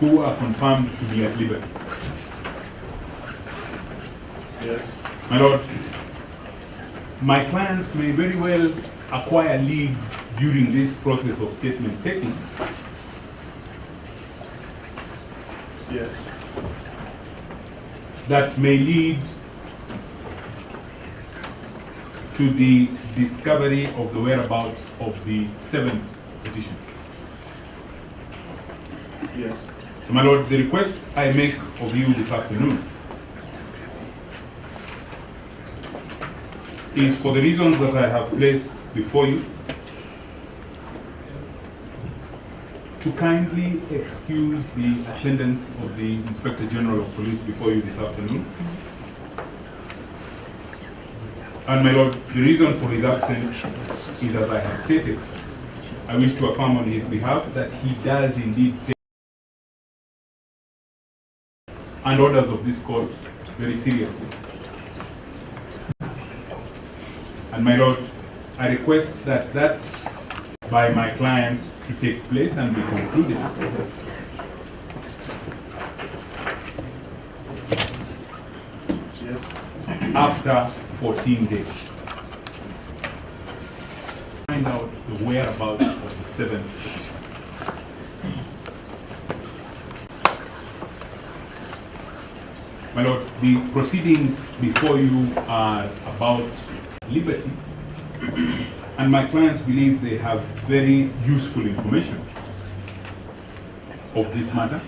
who are confirmed to be at liberty. Yes. My Lord, my clients may very well acquire leads during this process of statement taking. Yes. That may lead to the discovery of the whereabouts of the 7th petition. Yes. So, my Lord, the request I make of you this afternoon is for the reasons that I have placed before you, to kindly excuse the attendance of the Inspector General of Police before you this afternoon. And my Lord, the reason for his absence is, as I have stated, I wish to affirm on his behalf that he does indeed take and orders of this court very seriously. And my Lord, I request that by my clients to take place and be concluded. Yes. After 14 days. Find out the whereabouts of the 7th. My Lord, the proceedings before you are about liberty, and my clients believe they have very useful information of this matter.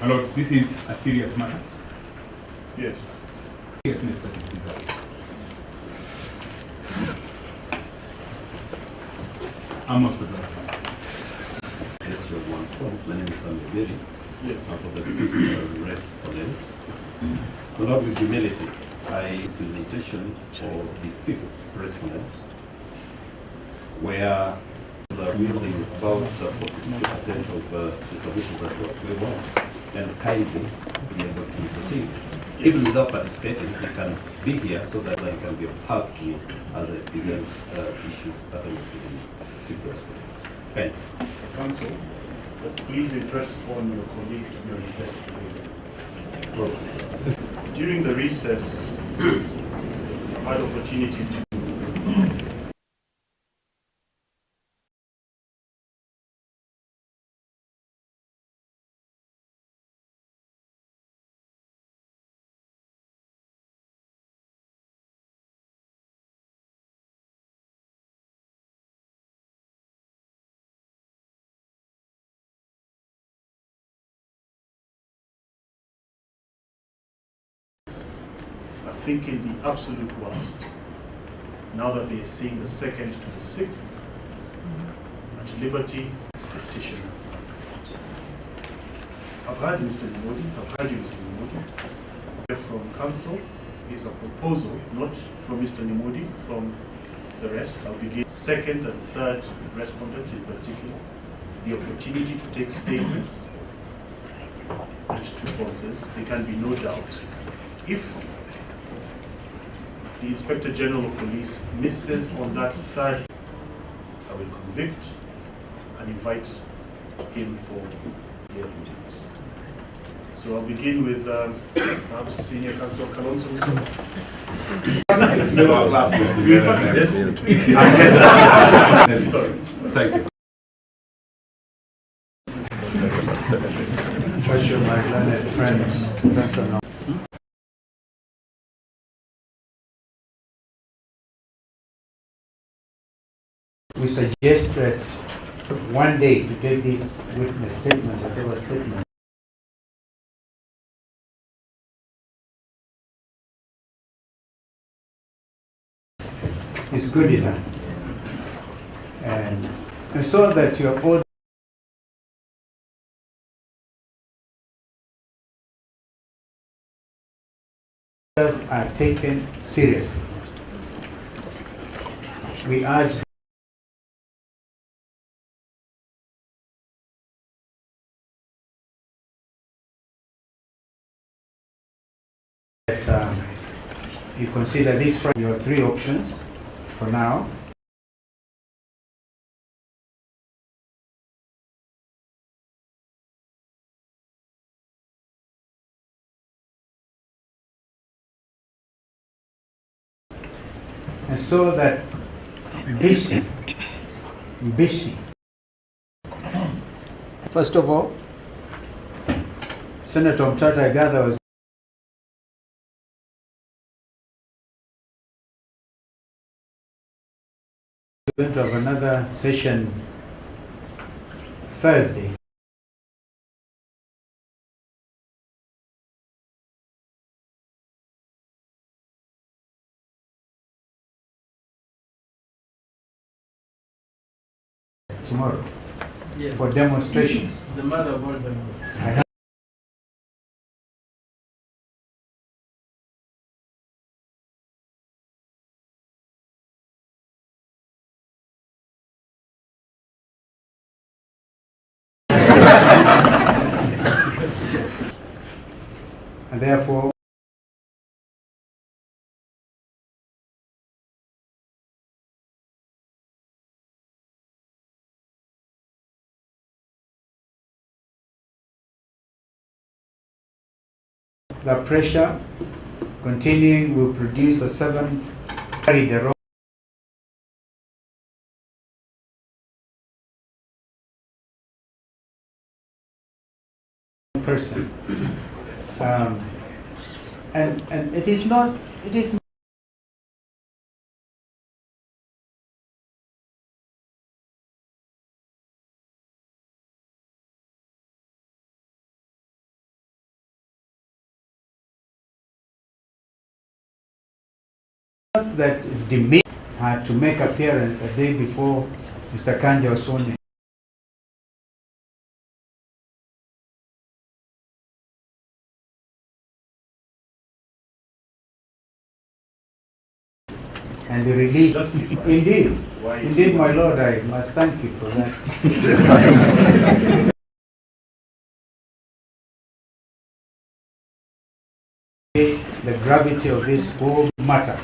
My Lord, this is a serious matter. Yes. Seriousness that it deserves. I'm most obliged. Yes, Your Honor. My name is Samir. Yes. For the 5th respondent. Not with humility, I presentation for the 5th respondent, where the building about 40% of the submissions that we want, and kindly be able to proceed. Even without participating, he can be here so that he can be of help to me as I present issues pertaining to the 5th respondent. Thank you. Counsel, but please impress on your colleague to be on his best behavior. During the recess, I had opportunity to I think in the absolute worst, now that they are seeing the 2nd to the 6th, at liberty, petitioner. I've heard Mr. Nimodi, I've heard you, Mr. Nimodi. From Counsel is a proposal, not from Mr. Nimodi, from the rest. I'll begin 2nd and 3rd respondents in particular, the opportunity to take statements at 2 pauses. There can be no doubt. If the Inspector General of Police misses on that 3rd, I will convict and invite him for hearing. So I'll begin with perhaps Senior Counsel Kalonzo. Thank you. My learned friend, we suggest that one day to take this witness statement, whatever statement, is good enough. And so that your orders are taken seriously. We urge that you consider this from your 3 options. for now. And so that busy. First of all, Senator Omtata, I gather, was going to have another session Thursday. Tomorrow. Yes. For demonstrations. The mother of all them. And therefore, the pressure continuing will produce a 7 carry the road. Person. And it is not that is demeaned to make appearance a day before Mr. Kanja was sworn in. And the release, indeed, indeed, my Lord, I must thank you for that. The gravity of this whole matter.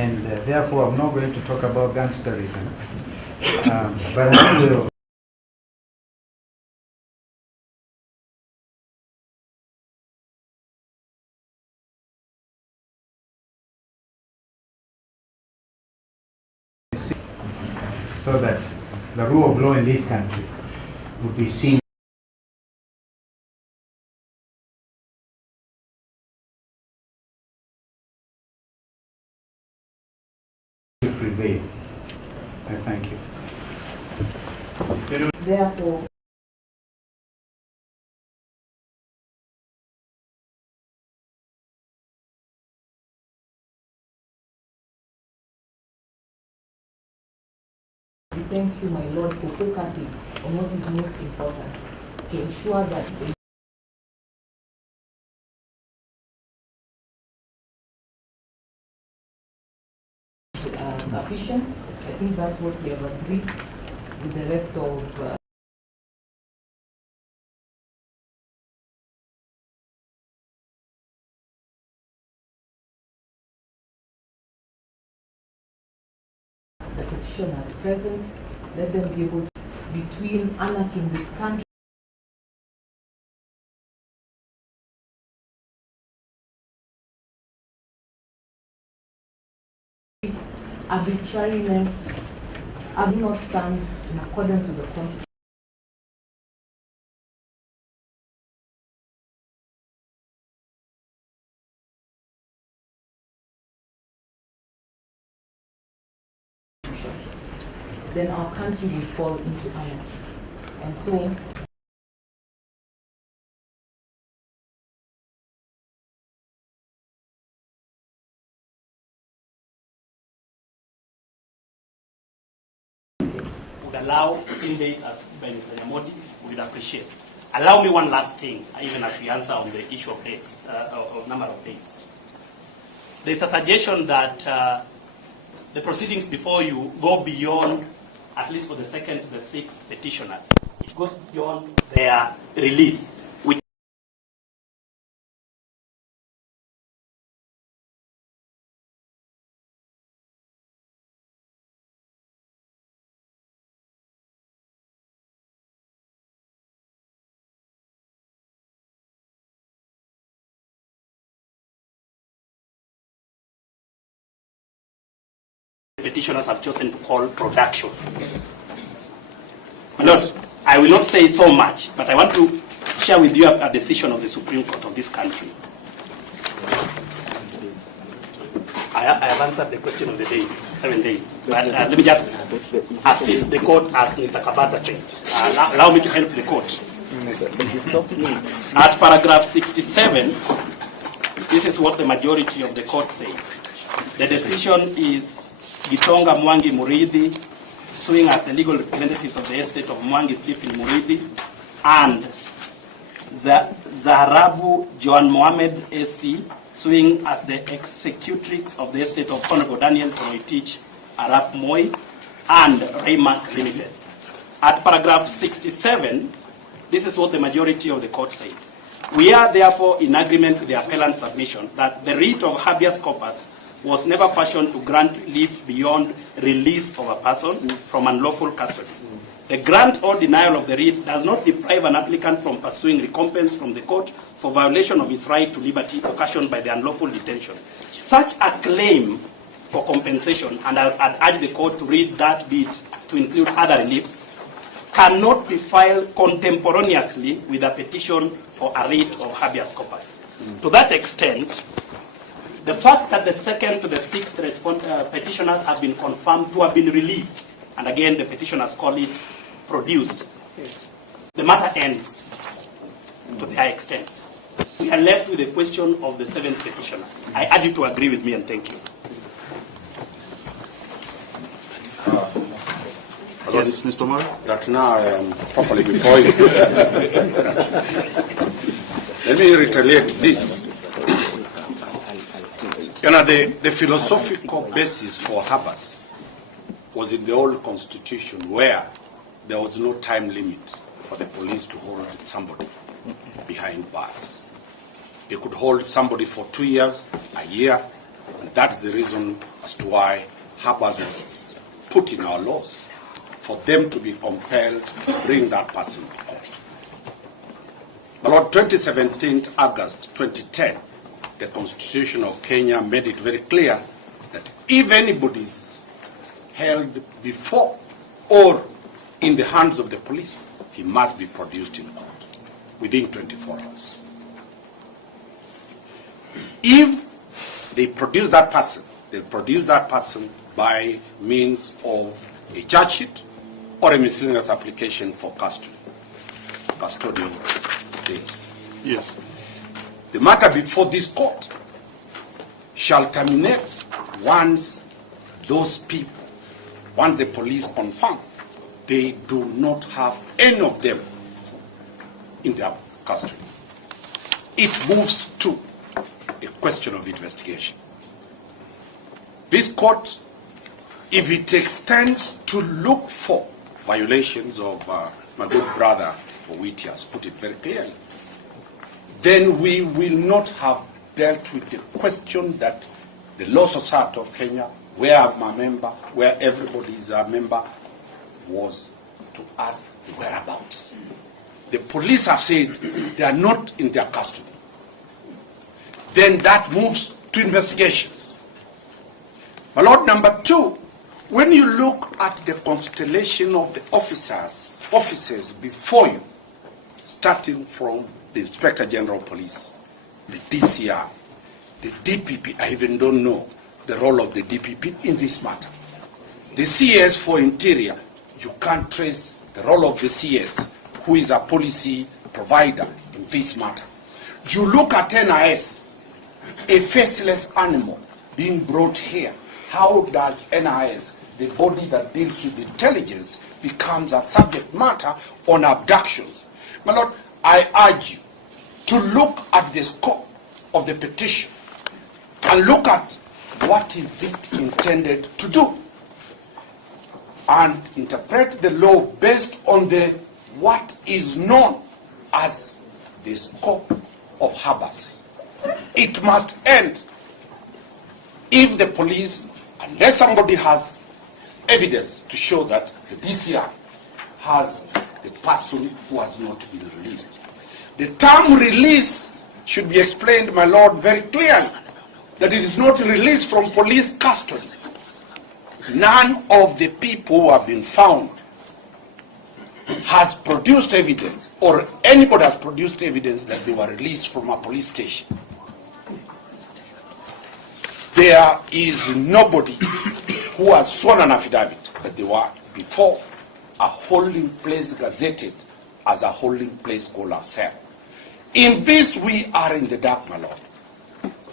And therefore, I'm not going to talk about gangsterism, but I will. So that the rule of law in this country would be seen to prevail. I thank you. Therefore, we thank you, my Lord, for focusing on what is most important to ensure that the sufficient. I think that's what we have agreed with the rest of the petitioners present. Let them be able to, between anarchy this country arbitrariness, I do not stand in accordance with the Constitution. Then our country will fall into anarchy. And so would allow 15 days as by Mr. Nyamodi would appreciate. Allow me one last thing, even as we answer on the issue of dates, of number of days. There's a suggestion that the proceedings before you go beyond at least for the second to the sixth petitioners. It goes beyond their release, which petitioners have chosen to call production. I will not say so much, but I want to share with you a decision of the Supreme Court of this country. I have answered the question of the days, 7 days. But let me just assist the court as Mr. Kabata says. Allow me to help the court. At paragraph 67, this is what the majority of the court says. The decision is Gitonga Mwangi Murithi, suing as the legal representatives of the estate of Mwangi Stephen Murithi, and AJAABU Joan Mohamed AC, suing as the executrix of the estate of Honorable Daniel Toroitich Arap Moi, and Raymark Limited. At paragraph 67, this is what the majority of the court said. We are therefore in agreement with the appellant's submission that the writ of habeas corpus was never fashioned to grant relief beyond release of a person from unlawful custody. The grant or denial of the writ does not deprive an applicant from pursuing recompense from the court for violation of his right to liberty occasioned by the unlawful detention. Such a claim for compensation, and I'd urge the court to read that bit to include other reliefs, cannot be filed contemporaneously with a petition for a writ of habeas corpus. To that extent, the fact that the second to the sixth petitioners have been confirmed to have been released, and again the petitioners call it produced, the matter ends to their extent. We are left with the question of the seventh petitioner. I urge you to agree with me, and thank you. Hello, yes. Mr. Murray, that now I am properly before you. Let me retaliate this. You know, the philosophical basis for habeas was in the old constitution where there was no time limit for the police to hold somebody behind bars. They could hold somebody for 2 years, a year, and that's the reason as to why habeas was put in our laws, for them to be compelled to bring that person to court. But on 2017, August 2010, the Constitution of Kenya made it very clear that if anybody is held before or in the hands of the police, he must be produced in court within 24 hours. If they produce that person, they produce that person by means of a charge sheet or a miscellaneous application for custodial days. Yes. The matter before this court shall terminate once those people, once the police confirm they do not have any of them in their custody. It moves to a question of investigation. This court, if it extends to look for violations of my good brother Owiti has put it very clearly, then we will not have dealt with the question that the Law Society of Kenya, where I'm a member, where everybody is a member, was to ask the whereabouts. The police have said they are not in their custody. Then that moves to investigations. My Lord, number two, when you look at the constellation of the officers before you, starting from the Inspector General of Police, the DCI, the DPP, I even don't know the role of the DPP in this matter. The CS for Interior, you can't trace the role of the CS, who is a policy provider in this matter. You look at NIS, a faceless animal being brought here. How does NIS, the body that deals with intelligence, becomes a subject matter on abductions? My Lord, I urge you to look at the scope of the petition and look at what is it intended to do. and interpret the law based on what is known as the scope of habeas. It must end if the police, unless somebody has evidence to show that the DCI has the person who has not been released. The term release should be explained, my Lord, very clearly, that it is not released from police custody. None of the people who have been found has produced evidence, or anybody has produced evidence that they were released from a police station. There is nobody who has sworn an affidavit that they were before a holding place gazetted as a holding place called a cell. In this, we are in the dark, my Lord.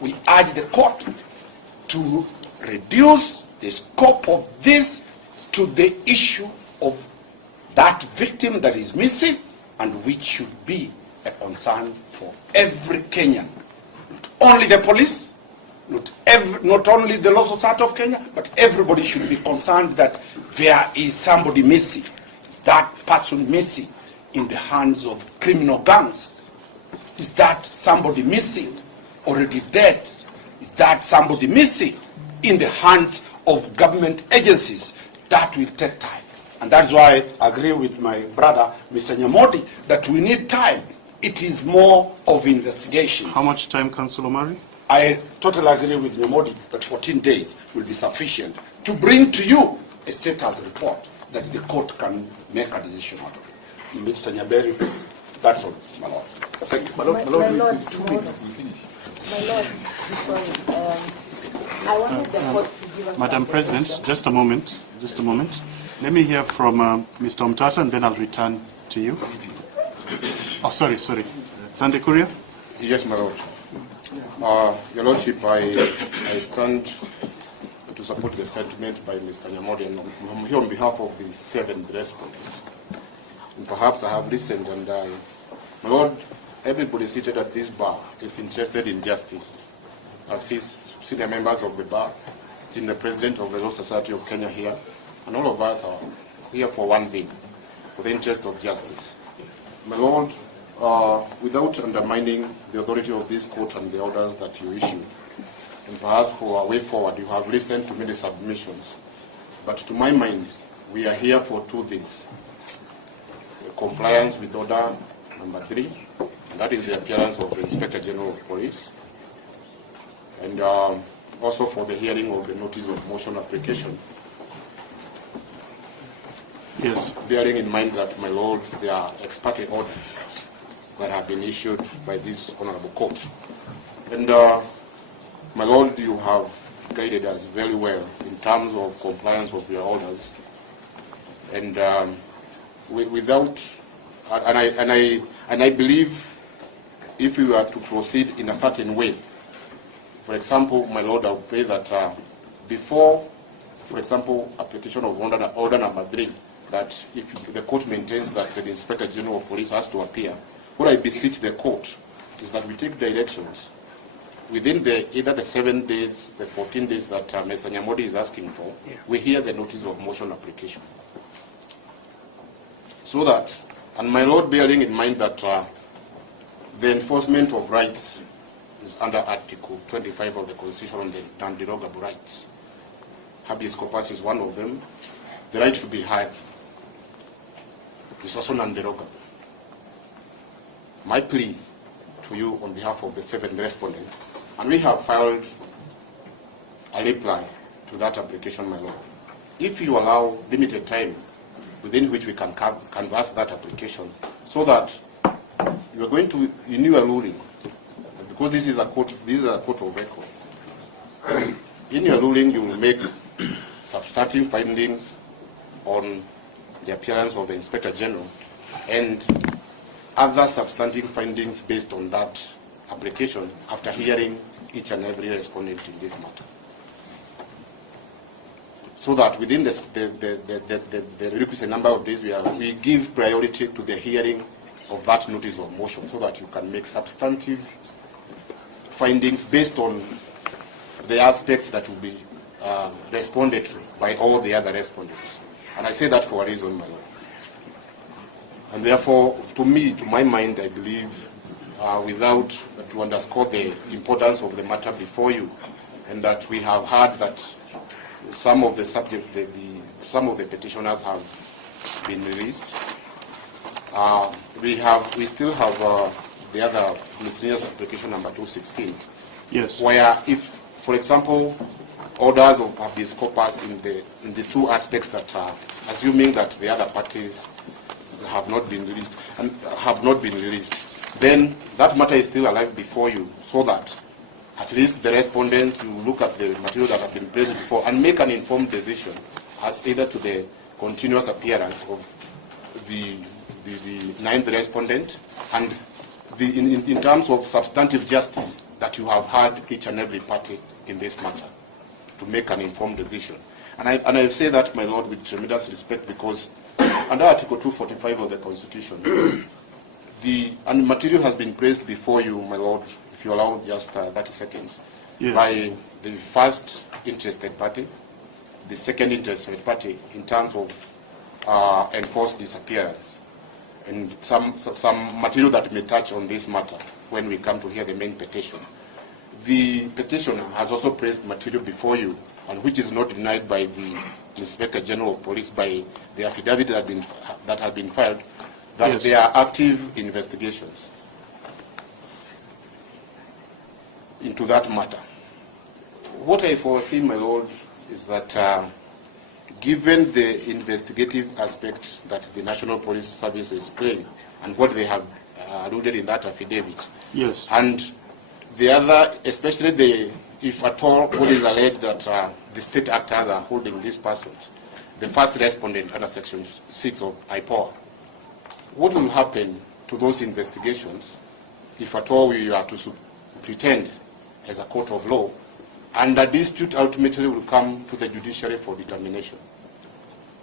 We urge the court to reduce the scope of this to the issue of that victim that is missing, and which should be a concern for every Kenyan. Not only the police, not only the Law Society of Kenya, but everybody should be concerned that there is somebody missing. Is that person missing in the hands of criminal gangs? Is that somebody missing, already dead? Is that somebody missing in the hands of government agencies? That will take time. And that's why I agree with my brother, Mr. Nyamodi, that we need time. It is more of investigations. How much time, Counsel Omari? I totally agree with Nyamodi that 14 days will be sufficient to bring to you a status report that the court can make a decision out of it. Mr. Nyaberi, that's all, my Lord. Thank you. My Lord, I wanted the court to give us... Madam President, just a moment. Let me hear from Mr. Omtata, and then I'll return to you. Oh, sorry. Thande Kuria? Yes, my Lord. Your Lordship, I stand to support the sentiment by Mr. Nyamodi, and I'm here on behalf of the 7 respondents. And perhaps I have listened, and my Lord, everybody seated at this bar is interested in justice. I've seen the members of the bar, seen the President of the Law Society of Kenya here, and all of us are here for one thing, for the interest of justice. My Lord, without undermining the authority of this court and the orders that you issue, and perhaps for a way forward, you have listened to many submissions. But to my mind, we are here for 2 things. Compliance with order number 3, and that is the appearance of the Inspector General of Police, and also for the hearing of the notice of motion application. Yes. Bearing in mind that, my Lord, there are ex parte orders that have been issued by this honorable court. And my Lord, you have guided us very well in terms of compliance of your orders. And I believe if we were to proceed in a certain way, for example, my Lord, I would pray that before, for example, application of order number 3, that if the court maintains that the Inspector General of Police has to appear, what I beseech the court is that we take directions within either the 7 days, the 14 days that Mr. Nyamodi is asking for. We hear the notice of motion application. So that, and my Lord, bearing in mind that the enforcement of rights is under Article 25 of the Constitution on the non-derogable rights. Habeas corpus is one of them. The right to be heard is also non-derogable. My plea to you on behalf of the 7 respondents, and we have filed a reply to that application, my Lord. If you allow limited time within which we can canvass that application, so that you are going to renew a ruling, because this is a court of record. In your ruling, you will make substantive findings on the appearance of the Inspector General and other substantive findings based on that application after hearing each and every respondent in this matter. So that within the requisite number of days, we give priority to the hearing of that notice of motion, so that you can make substantive findings based on the aspects that will be responded to by all the other respondents. And I say that for a reason, my lord. And therefore, to me, to my mind, I believe, without to underscore the importance of the matter before you, and that we have heard that some of the subject, some of the petitioners have been released. We still have the other miscellaneous application number 216. Yes. Where if, for example, orders of habeas corpus in the two aspects that are assuming that the other parties have not been released and have not been released, then that matter is still alive before you, so that at least the respondent will look at the material that have been placed before and make an informed decision as either to the continuous appearance of the ninth respondent and in terms of substantive justice that you have heard each and every party in this matter to make an informed decision. And I say that, my lord, with tremendous respect, because under Article 245 of the Constitution, the material has been placed before you, my lord, if you allow just 30 seconds, yes, by the first interested party, the second interested party, in terms of enforced disappearance, and some material that may touch on this matter when we come to hear the main petition. The petitioner has also placed material before you, and which is not denied by the Inspector General of Police by the affidavit that have been filed, that yes, there are active investigations into that matter. What I foresee, my lord, is that given the investigative aspect that the National Police Service is playing and what they have alluded in that affidavit, yes, and the other, especially if at all what is alleged that the state actors are holding these persons, the first respondent under Section 6 of IPOA, what will happen to those investigations if at all we are to pretend as a court of law, and the dispute ultimately will come to the judiciary for determination?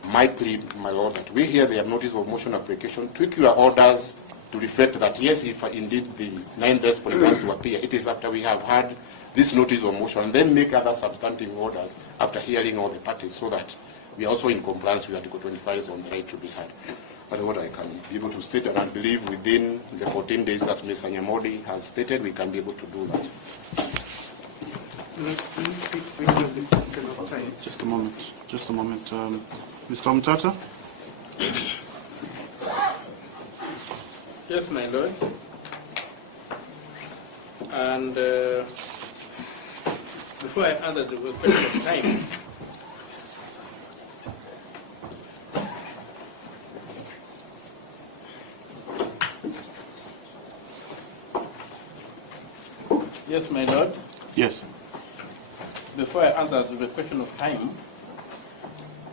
My plea, my lord, that we hear the notice of motion application, tweak your orders to reflect that, yes, if indeed the ninth respondent has to appear, it is after we have had this notice of motion, and then make other substantive orders after hearing all the parties, so that we are also in compliance with Article 25 on the right to be heard. That's what I can be able to state, and I believe within the 14 days that Mr. Nyamodi has stated, we can be able to do that. Just a moment. Just a moment. Mr. Omtata? Yes, my lord. And before I answer the question of time, yes, my lord. Yes. Before I answer the question of time,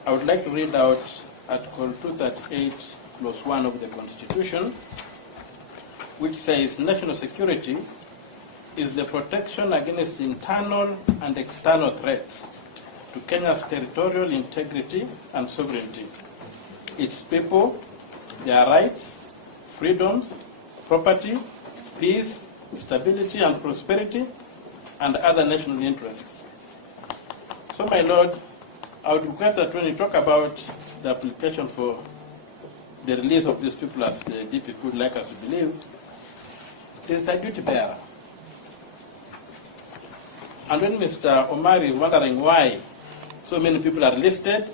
I would like to read out Article 238, Clause 1 of the Constitution, which says national security is the protection against internal and external threats to Kenya's territorial integrity and sovereignty, its people, their rights, freedoms, property, peace, stability and prosperity, and other national interests. So, my lord, I would request that when you talk about the application for the release of these people, as the DPP would like us to believe, there is a duty bearer. And when Mr. Omari is wondering why so many people are listed,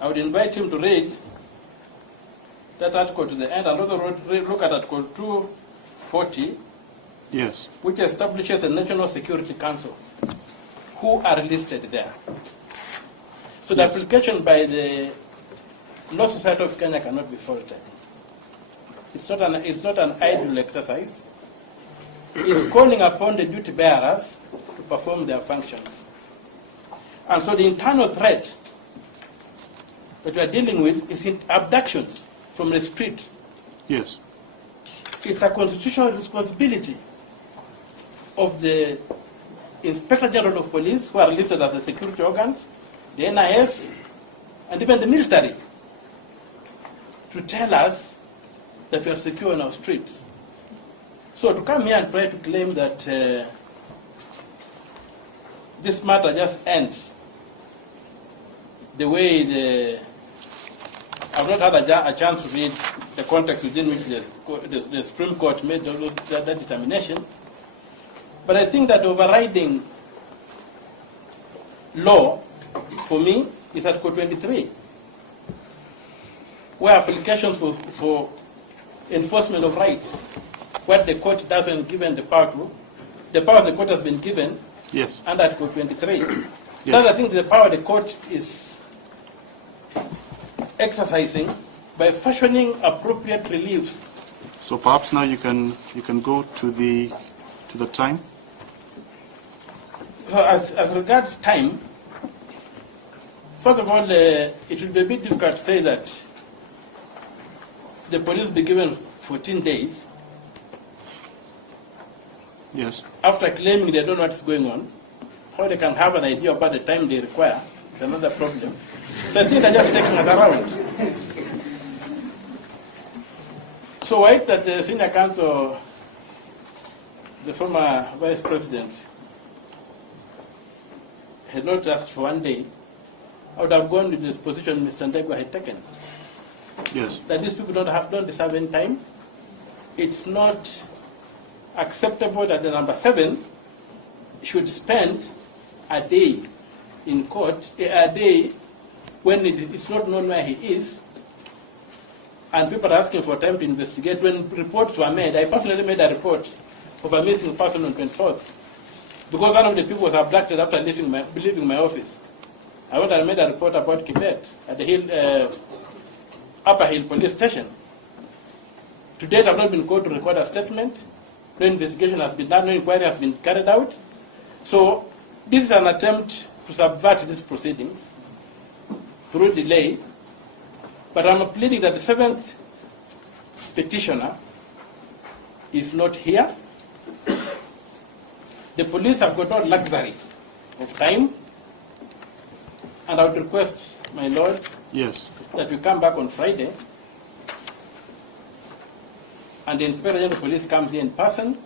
I would invite him to read that article to the end and also look at Article 240, Yes. which establishes the National Security Council, who are listed there. So the application by the Law Society of Kenya cannot be faulted. It's not an idle exercise. It's calling upon the duty bearers to perform their functions. And so the internal threat that we are dealing with is in abductions from the street. Yes. It's a constitutional responsibility of the Inspector General of Police, who are listed as the security organs, the NIS, and even the military, to tell us that we are secure on our streets. So to come here and try to claim that this matter just ends the way the I've not had a chance to read the context within which the Supreme Court made that determination. But I think that overriding law, for me, is Article 23, where applications for enforcement of rights, what the court doesn't given the power to, the power the court has been given under Article 23. Yes. That's, I think, the power the court is exercising by fashioning appropriate reliefs. So perhaps now you can go to the time. As regards time, first of all, it will be a bit difficult to say that the police will be given 14 days. Yes. After claiming they don't know what's going on, how they can have an idea about the time they require is another problem. So I think they're just taking us around. So why that the senior counsel, the former vice president, had not asked for 1 day, I would have gone with this position Mr. Ndegwa had taken. Yes. That these people don't deserve any time. It's not acceptable that the number 7 should spend a day in court, a day when it's not known where he is, and people are asking for time to investigate. When reports were made, I personally made a report of a missing person on 24th, because one of the people was abducted after leaving my office. I went and made a report about Kibet at the Upper Hill Police Station. To date, I've not been called to record a statement. No investigation has been done, no inquiry has been carried out. So this is an attempt to subvert these proceedings through delay. But I'm pleading that the 7th petitioner is not here. The police have got no luxury of time. And I would request, my Lord, that we come back on Friday and the Inspector General of Police comes here in person,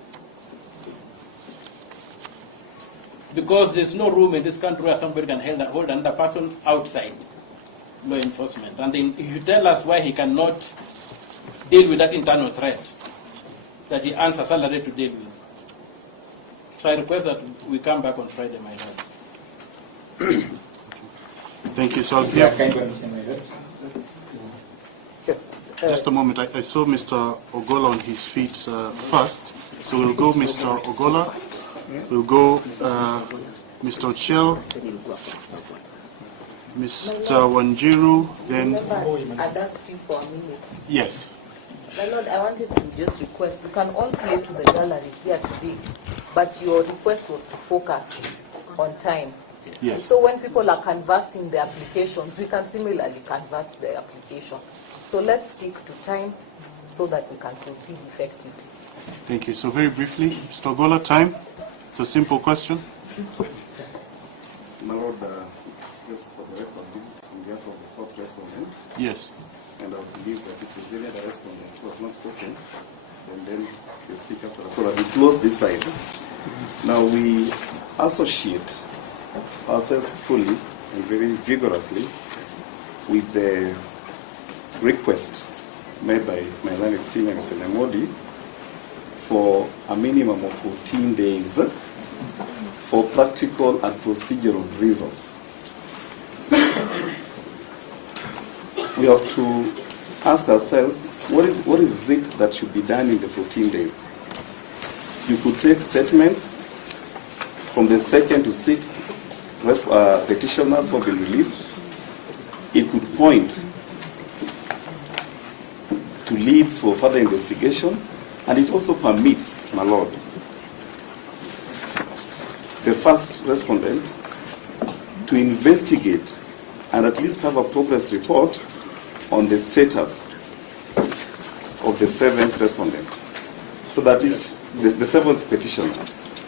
because there's no room in this country where somebody can hold another person outside law enforcement. And then if you tell us why he cannot deal with that internal threat that he earns a salary to deal with. So I request that we come back on Friday, my Lord. Thank you. So I'll give... Just a moment. I saw Mr. Ogola on his feet first. So we'll go Mr. Ogola. We'll go Mr. Ochel, Mr. Wanjiru, then... I'd ask you for a minute. Yes. My Lord, I wanted to just request, we can all play to the gallery here today, but your request was to focus on time. Yes. So when people are canvassing the applications, we can similarly canvass the application. So let's stick to time so that we can proceed effectively. Thank you. So very briefly, Mr. Ogola, time. It's a simple question. My Lord, just for the record, this is on behalf of the 4th respondent. Yes. And I believe that if there's any other respondent who has not spoken, and then they speak after us. So that we close this side. Now we associate ourselves fully and very vigorously with the request made by my learned senior, Mr. Nyamodi, for a minimum of 14 days for practical and procedural reasons. We have to ask ourselves, what is it that should be done in the 14 days? You could take statements from the 2nd to 6th petitioners who have been released. It could point to leads for further investigation, and it also permits, my Lord, the first respondent to investigate and at least have a progress report on the status of the 7th respondent, so that if the 7th petitioner,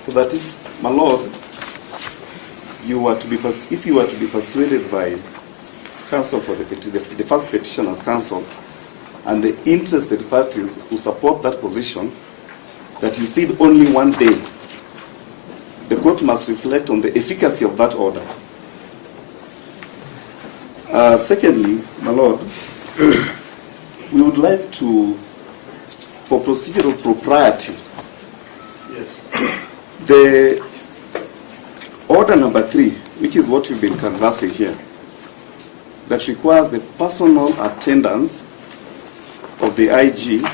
so that if, my Lord, if you were to be persuaded by counsel for the first petitioner's counsel and the interested parties who support that position, that you see only 1 day, the court must reflect on the efficacy of that order. Secondly, my Lord, we would like to, for procedural propriety, Yes. the order number 3, which is what we've been canvassing here, that requires the personal attendance of the IG,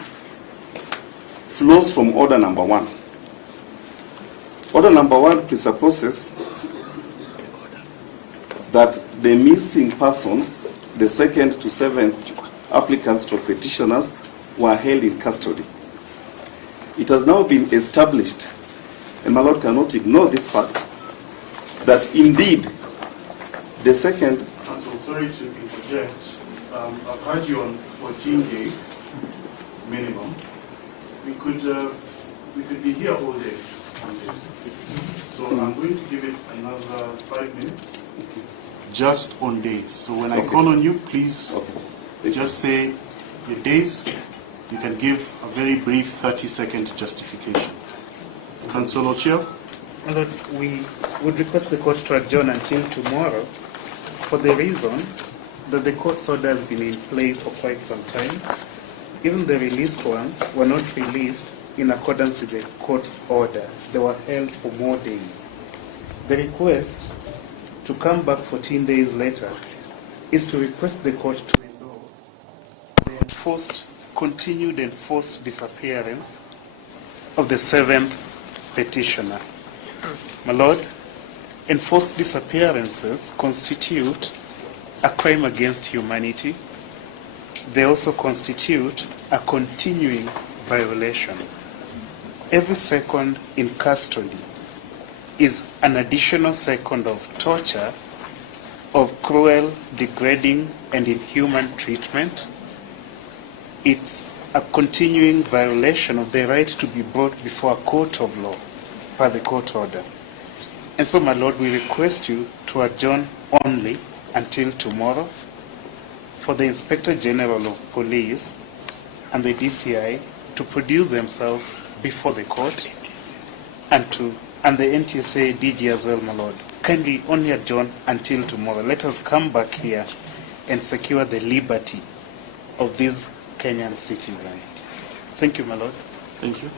flows from order number 1. Order number 1 presupposes that the missing persons, the 2nd to 7th applicants or petitioners, were held in custody. It has now been established, and my Lord cannot ignore this fact, that indeed the 2nd... Counsel, sorry to interject. I've heard you on 14 days minimum. We could be here all day on this. So I'm going to give it another 5 minutes, just on days. So when I call on you, please just say your days. You can give a very brief 30-second justification. Counsel Okiya? My Lord, we would request the court to adjourn until tomorrow for the reason that the court's order has been in place for quite some time. Even the released ones were not released in accordance with the court's order. They were held for more days. The request to come back 14 days later is to request the court to endorse the continued enforced disappearance of the 7th petitioner. My Lord, enforced disappearances constitute a crime against humanity. They also constitute a continuing violation. Every second in custody is an additional second of torture, of cruel, degrading, and inhuman treatment. It's a continuing violation of the right to be brought before a court of law by the court order. And so, my Lord, we request you to adjourn only until tomorrow for the Inspector General of Police and the DCI to produce themselves before the court, and the NTSA DG as well, my Lord. Kindly only adjourn until tomorrow. Let us come back here and secure the liberty of these Kenyan citizens. Thank you, my Lord. Thank you.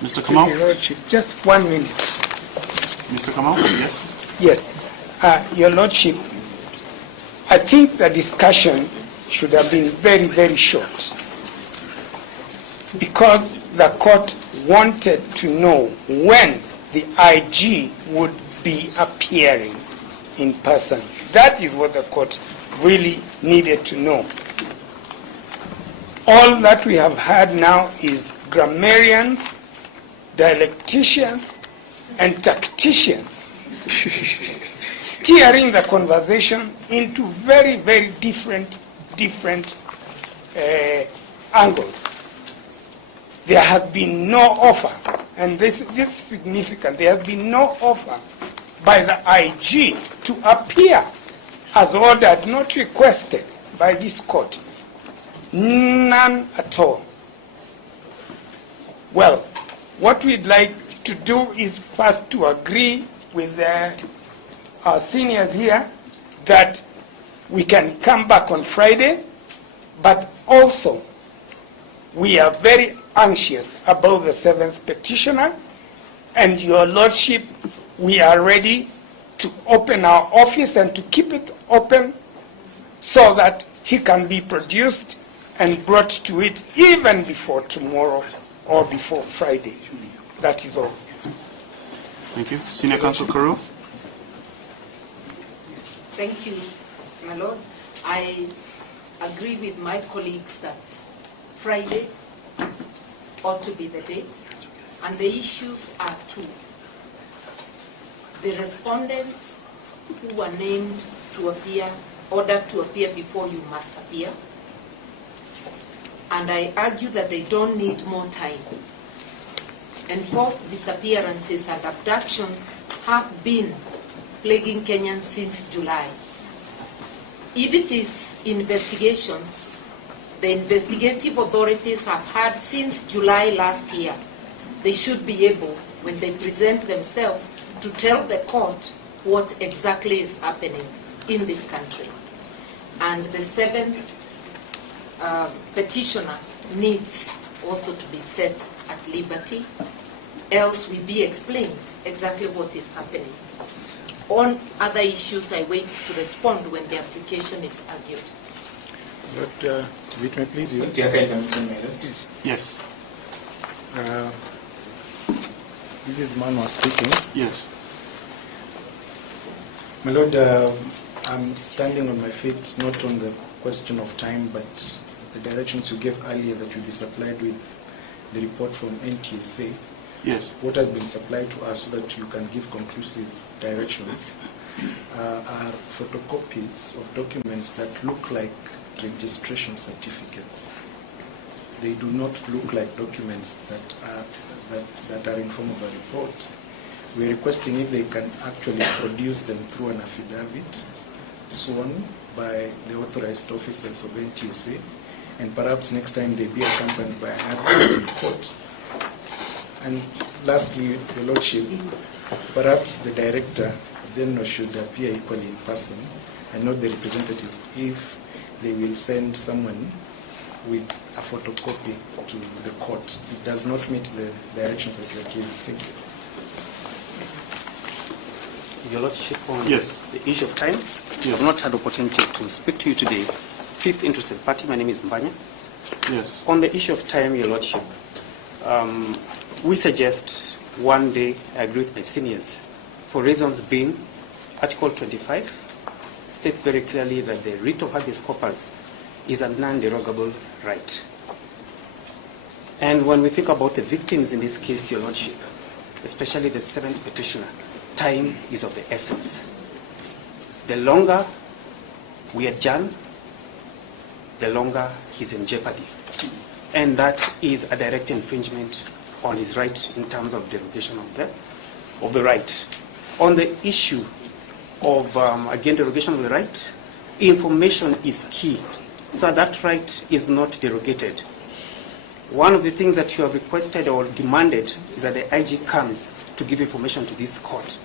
Mr. Kamau? Your Lordship, just 1 minute. Mr. Kamau, yes? Yes. Your Lordship, I think the discussion should have been very, very short, because the court wanted to know when the IG would be appearing in person. That is what the court really needed to know. All that we have had now is grammarians, dialecticians, and tacticians steering the conversation into very, very different angles. There has been no offer, and this is significant, there has been no offer by the IG to appear as ordered, not requested by this court. None at all. Well, what we'd like to do is first to agree with our seniors here that we can come back on Friday, but also we are very anxious about the 7th petitioner, and Your Lordship, we are ready to open our office and to keep it open so that he can be produced and brought to it even before tomorrow or before Friday. That is all. Thank you. Senior Counsel Karua? Thank you, my Lord. I agree with my colleagues that Friday ought to be the date, and the issues are two. The respondents who were named to appear, ordered to appear before you must appear, and I argue that they don't need more time. Enforced disappearances and abductions have been plaguing Kenyans since July. If it is investigations, the investigative authorities have had since July last year. They should be able, when they present themselves, to tell the court what exactly is happening in this country. And the 7th petitioner needs also to be set at liberty, else will be explained exactly what is happening. On other issues, I wait to respond when the application is argued. But, Whitmer, please. You. Yes. This is Manwa speaking. Yes. My Lord, I'm standing on my feet, not on the question of time, but the directions you gave earlier that you'll be supplied with the report from NTSA. Yes. What has been supplied to us so that you can give conclusive directions are photocopies of documents that look like registration certificates. They do not look like documents that are in form of a report. We're requesting if they can actually produce them through an affidavit sworn by the authorized officers of NTSA, and perhaps next time they be accompanied by an advocate in court. And lastly, Your Lordship, perhaps the Director General should appear equally in person and not the representative if they will send someone with a photocopy to the court. It does not meet the directions that you are giving. Thank you. Your Lordship, on yes. the issue of time, you have not had opportunity to speak to you today. Fifth interested party, my name is Mbanya. Yes. On the issue of time, Your Lordship, we suggest one day, I agree with my seniors, for reasons being, Article 25 states very clearly that the writ of habeas corpus is a non-derogable right. And when we think about the victims in this case, Your Lordship, especially the seventh petitioner, time is of the essence. The longer we adjourn, the longer he's in jeopardy. And that is a direct infringement on his right in terms of derogation of the right. On the issue of, again, derogation of the right, information is key. So that right is not derogated. One of the things that you have requested or demanded is that the IG comes to give information to this court.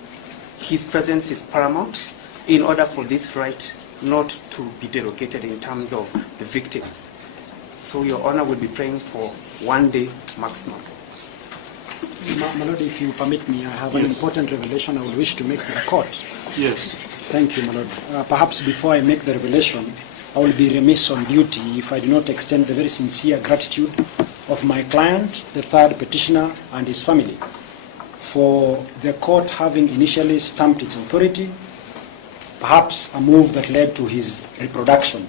His presence is paramount in order for this right not to be derogated in terms of the victims. So Your Honor will be praying for one day maximum. My Lord, if you permit me, I have an important revelation I would wish to make to the court. Yes. Thank you, my Lord. Perhaps before I make the revelation, I will be remiss on duty if I do not extend the very sincere gratitude of my client, the third petitioner, and his family, for the court having initially stamped its authority, perhaps a move that led to his reproduction.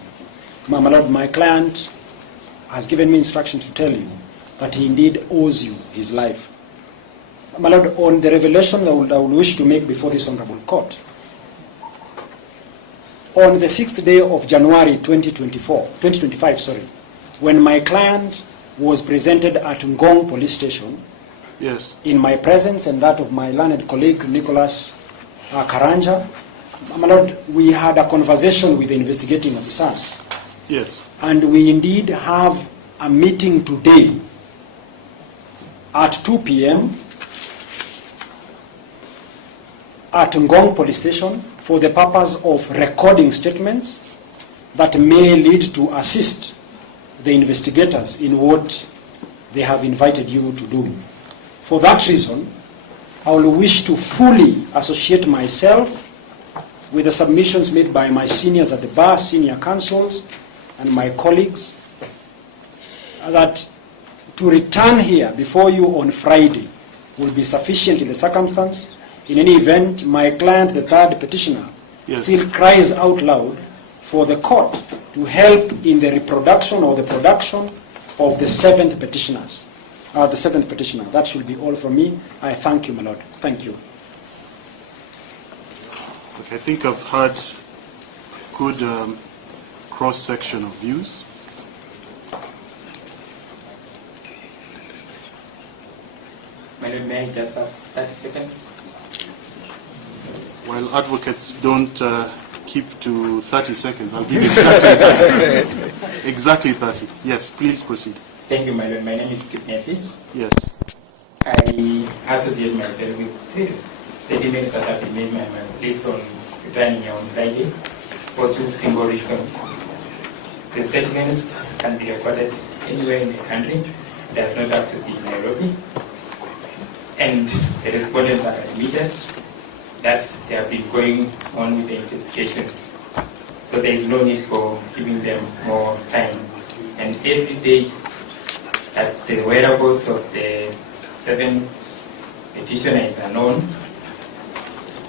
My Lord, my client has given me instructions to tell you that he indeed owes you his life. My Lord, on the revelation that I would wish to make before this honorable court, on the 6th day of January 2025, when my client was presented at Ngong police station, yes, in my presence and that of my learned colleague Nicholas Karanja, my Lord, we had a conversation with the investigating officers. Yes. And we indeed have a meeting today at 2 p.m. at Ngong police station for the purpose of recording statements that may lead to assist the investigators in what they have invited you to do. For that reason, I will wish to fully associate myself with the submissions made by my seniors at the bar, senior counsels, and my colleagues, that to return here before you on Friday will be sufficient in the circumstance. In any event, my client, the third petitioner, yes, still cries out loud for the court to help in the reproduction or the production of the seventh petitioner. That should be all from me. I thank you, my Lord. Thank you. Okay, I think I've had good cross-section of views. Madam, may I just have 30 seconds? While advocates don't keep to 30 seconds, I'll give you exactly 30 seconds. Exactly 30. Yes, please proceed. Thank you, Madam. My name is Kipnetich. Yes. I associate myself with the sentiments that have been made by my place on returning here on Friday for two simple reasons. The statements can be recorded anywhere in the country. It does not have to be in Nairobi. And the respondents are admitted that they have been going on with the investigations. So there is no need for giving them more time. And every day that the whereabouts of the 7 petitioners are known,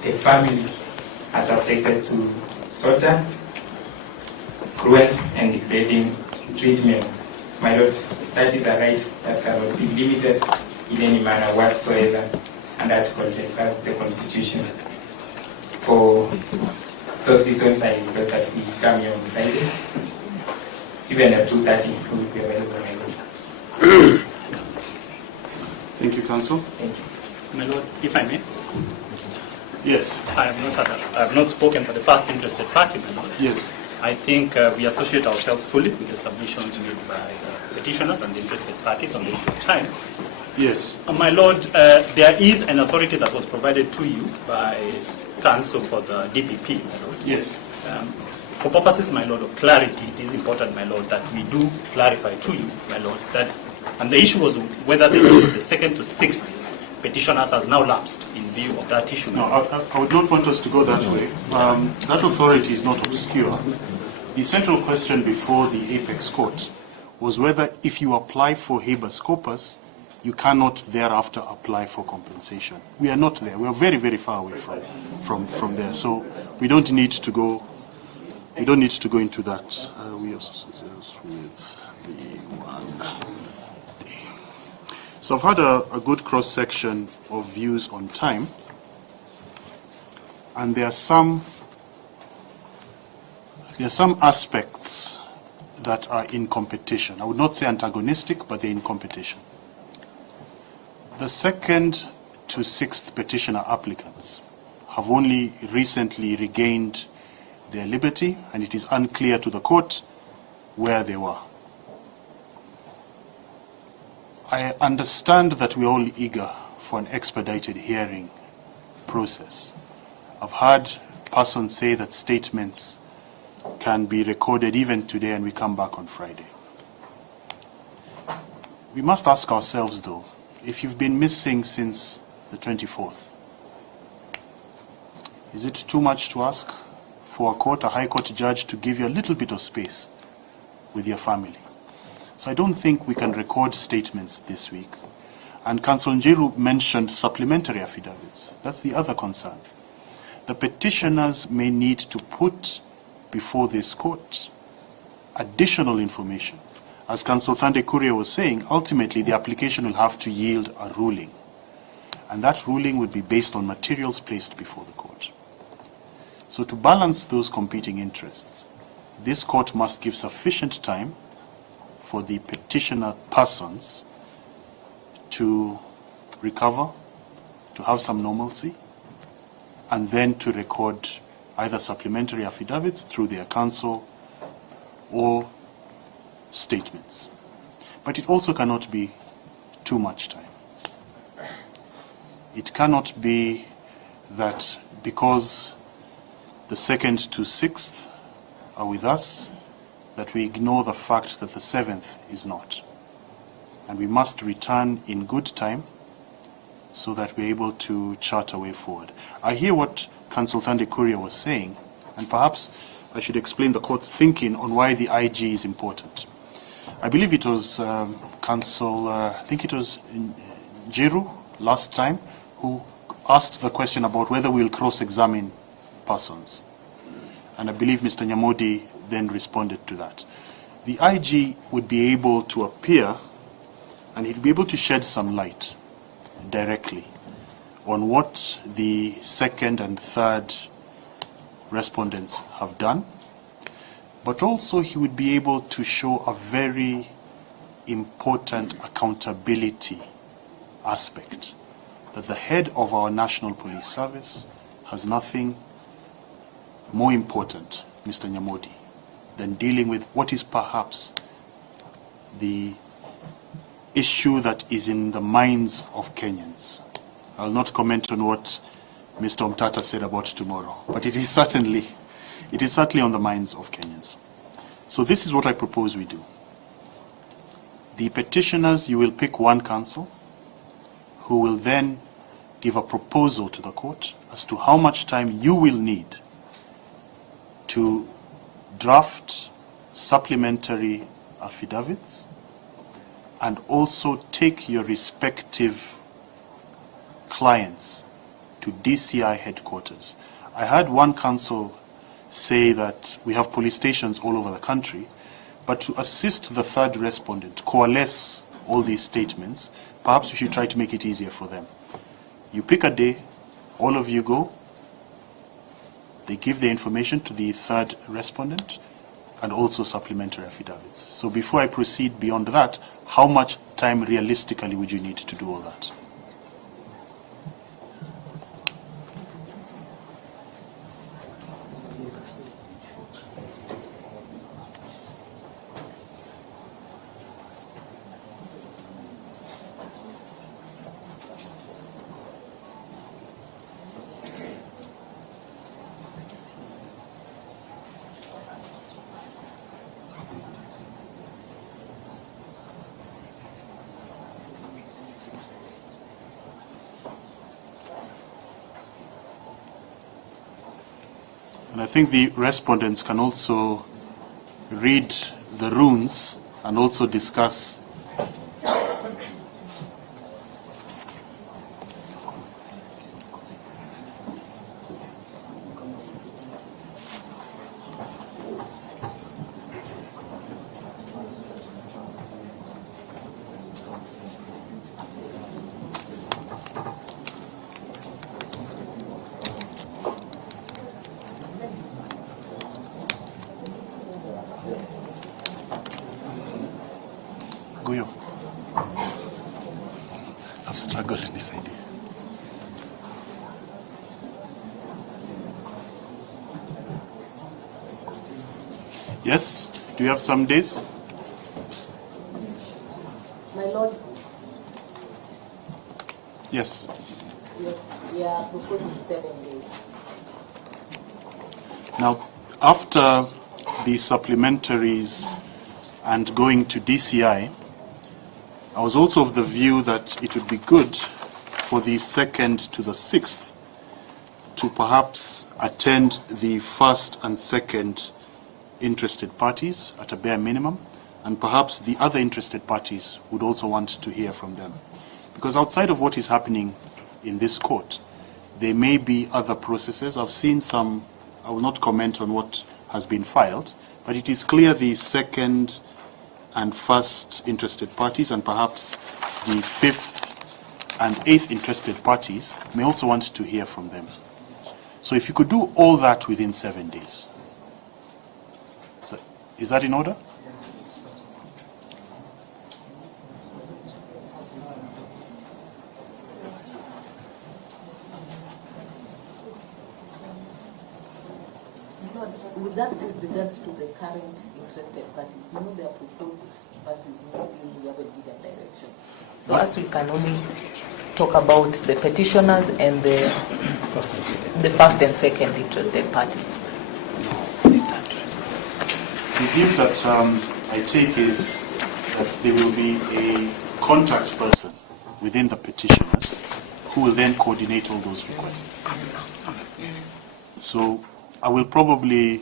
the families are subjected to torture, cruel and degrading treatment. My lord, that is a right that cannot be limited in any manner whatsoever under Article 25 of the Constitution. For those reasons, I request that we come here on Friday, even at 2:30, we will be available. Thank you, Counsel. Thank you. My lord, if I may. Yes. I have not spoken for the first interested party, my lord. Yes. I think we associate ourselves fully with the submissions made by petitioners and the interested parties on the issue of time. Yes. My lord, there is an authority that was provided to you by Counsel for the DPP, my lord. Yes. For purposes, my lord, of clarity, it is important, my lord, that we do clarify to you, my lord, that, and the issue was whether the issue of the 2nd to 6th petitioners has now lapsed in view of that issue. No, I would not want us to go that way. That authority is not obscure. The central question before the Apex Court was whether if you apply for habeas corpus, you cannot thereafter apply for compensation. We are not there. We are very, very far away from there. So we don't need to go. We don't need to go into that. We also with the one. So I've had a good cross-section of views on time, and there are some aspects that are in competition. I would not say antagonistic, but they're in competition. The 2nd to 6th petitioner applicants have only recently regained their liberty, and it is unclear to the court where they were. I understand that we're all eager for an expedited hearing process. I've heard persons say that statements can be recorded even today and we come back on Friday. We must ask ourselves, though, if you've been missing since the 24th, is it too much to ask for a high court judge to give you a little bit of space with your family? So I don't think we can record statements this week. And Counsel Njiru mentioned supplementary affidavits. That's the other concern. The petitioners may need to put before this court additional information. As Counsel Thande Kuria was saying, ultimately the application will have to yield a ruling. And that ruling would be based on materials placed before the court. So to balance those competing interests, this court must give sufficient time for the petitioner persons to recover, to have some normalcy, and then to record either supplementary affidavits through their counsel or statements. But it also cannot be too much time. It cannot be that because the 2nd to 6th are with us, that we ignore the fact that the 7th is not. And we must return in good time so that we're able to chart a way forward. I hear what Counsel Thande Kuria was saying, and perhaps I should explain the court's thinking on why the IG is important. I believe it was I think it was Njiru last time, who asked the question about whether we'll cross-examine persons. And I believe Mr. Nyamodi then responded to that. The IG would be able to appear, and he'd be able to shed some light directly on what the 2nd and 3rd respondents have done, but also he would be able to show a very important accountability aspect, that the head of our National Police Service has nothing more important, Mr. Nyamodi, than dealing with what is perhaps the issue that is in the minds of Kenyans. I'll not comment on what Mr. Omtata said about tomorrow, but it is certainly on the minds of Kenyans. So this is what I propose we do. The petitioners, you will pick one counsel who will then give a proposal to the court as to how much time you will need to draft supplementary affidavits and also take your respective clients to DCI headquarters. I heard one counsel say that we have police stations all over the country, but to assist the third respondent, coalesce all these statements, perhaps we should try to make it easier for them. You pick a day, all of you go, they give the information to the third respondent, and also supplementary affidavits. So before I proceed beyond that, how much time realistically would you need to do all that? And I think the respondents can also read the runes and also discuss I've struggled with this idea. Yes? Do you have some days? My Lord. Yes. We are proposing 7 days. Now, after the supplementaries and going to DCI, I was also of the view that it would be good for the 2nd to the 6th to perhaps attend the first and second interested parties at a bare minimum, and perhaps the other interested parties would also want to hear from them. Because outside of what is happening in this court, there may be other processes. I've seen some, I will not comment on what has been filed, but it is clear the second and first interested parties and perhaps the 5th and 8th interested parties may also want to hear from them. So if you could do all that within 7 days. So, is that in order? With that, with regards to the current interested parties, you know, they are proposed parties we haven't given direction. So as we can only talk about the petitioners and the first and second interested parties. The view that I take is that there will be a contact person within the petitioners who will then coordinate all those requests. So I will probably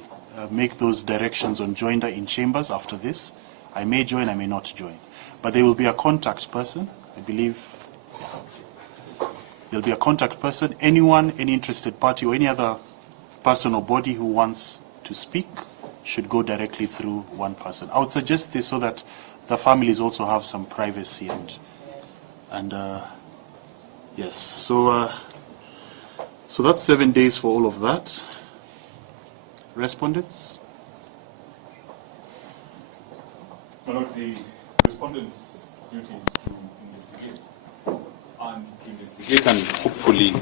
make those directions on joinder in chambers after this. I may join, I may not join. But there will be a contact person, I believe. There will be a contact person. Anyone, any interested party or any other person or body who wants to speak should go directly through one person. I would suggest this so that the families also have some privacy and yes. So that's 7 days for all of that. Respondents? My Lord, the respondent's duty is to investigate and hopefully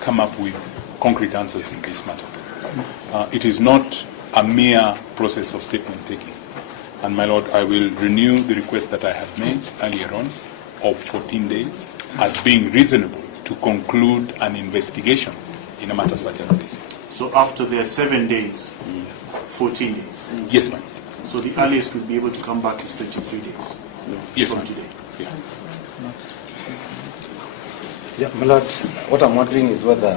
come up with concrete answers in this matter. It is not a mere process of statement taking. And my Lord, I will renew the request that I have made earlier on of 14 days as being reasonable to conclude an investigation in a matter such as this. So after their 7 days, 14 days? Yes, ma'am. So the earliest we'll be able to come back is 23 days Yes, from ma'am. today. Yeah. Yeah, my lord, what I'm wondering is whether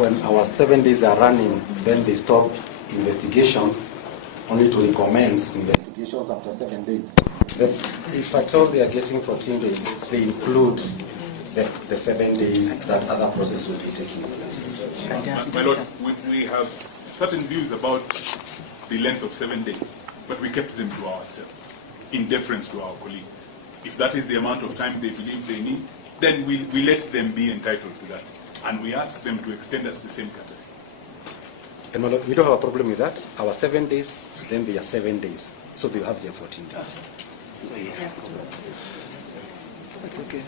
when our 7 days are running, then they stop investigations only to recommence investigations after 7 days. But if at all they are getting 14 days, they include the 7 days that other process will be taking place. My lord, we have certain views about the length of 7 days, but we kept them to ourselves in deference to our colleagues. If that is the amount of time they believe they need, then we let them be entitled to that. And we ask them to extend us the same courtesy. And my lord, we don't have a problem with that. Our 7 days, then they are 7 days. So they have their 14 days. So yeah. That's okay.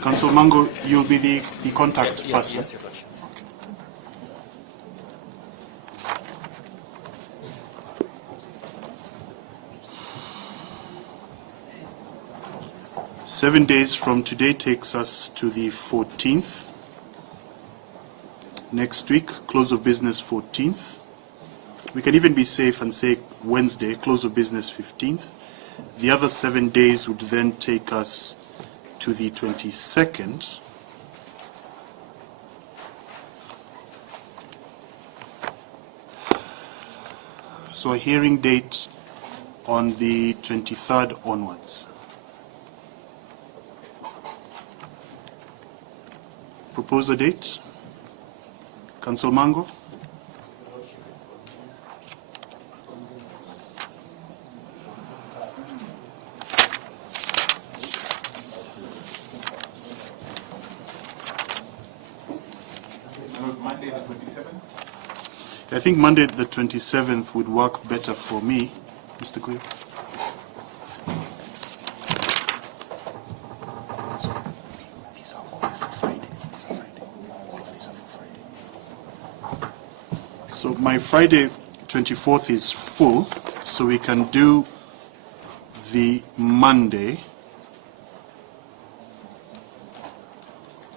Counsel Mango, you'll be the contact person. Yes, Your Lordship. 7 days from today takes us to the 14th. Next week, close of business 14th. We can even be safe and say Wednesday, close of business 15th. The other 7 days would then take us to the 22nd. So a hearing date on the 23rd onwards. Propose a date. Counsel Mango. Monday the 27th? I think Monday the 27th would work better for me, Mr. Kuya. So my Friday 24th is full, so we can do the Monday.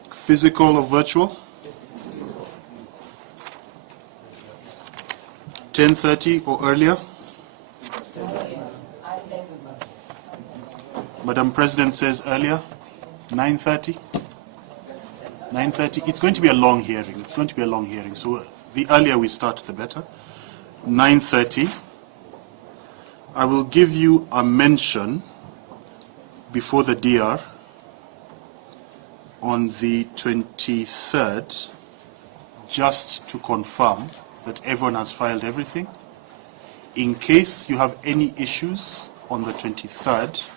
Physical or virtual? 10:30 or earlier? Madam President says earlier. 9:30? 9:30. It's going to be a long hearing. It's going to be a long hearing. So the earlier we start, the better. 9:30. I will give you a mention before the DR on the 23rd, just to confirm that everyone has filed everything. In case you have any issues on the 23rd,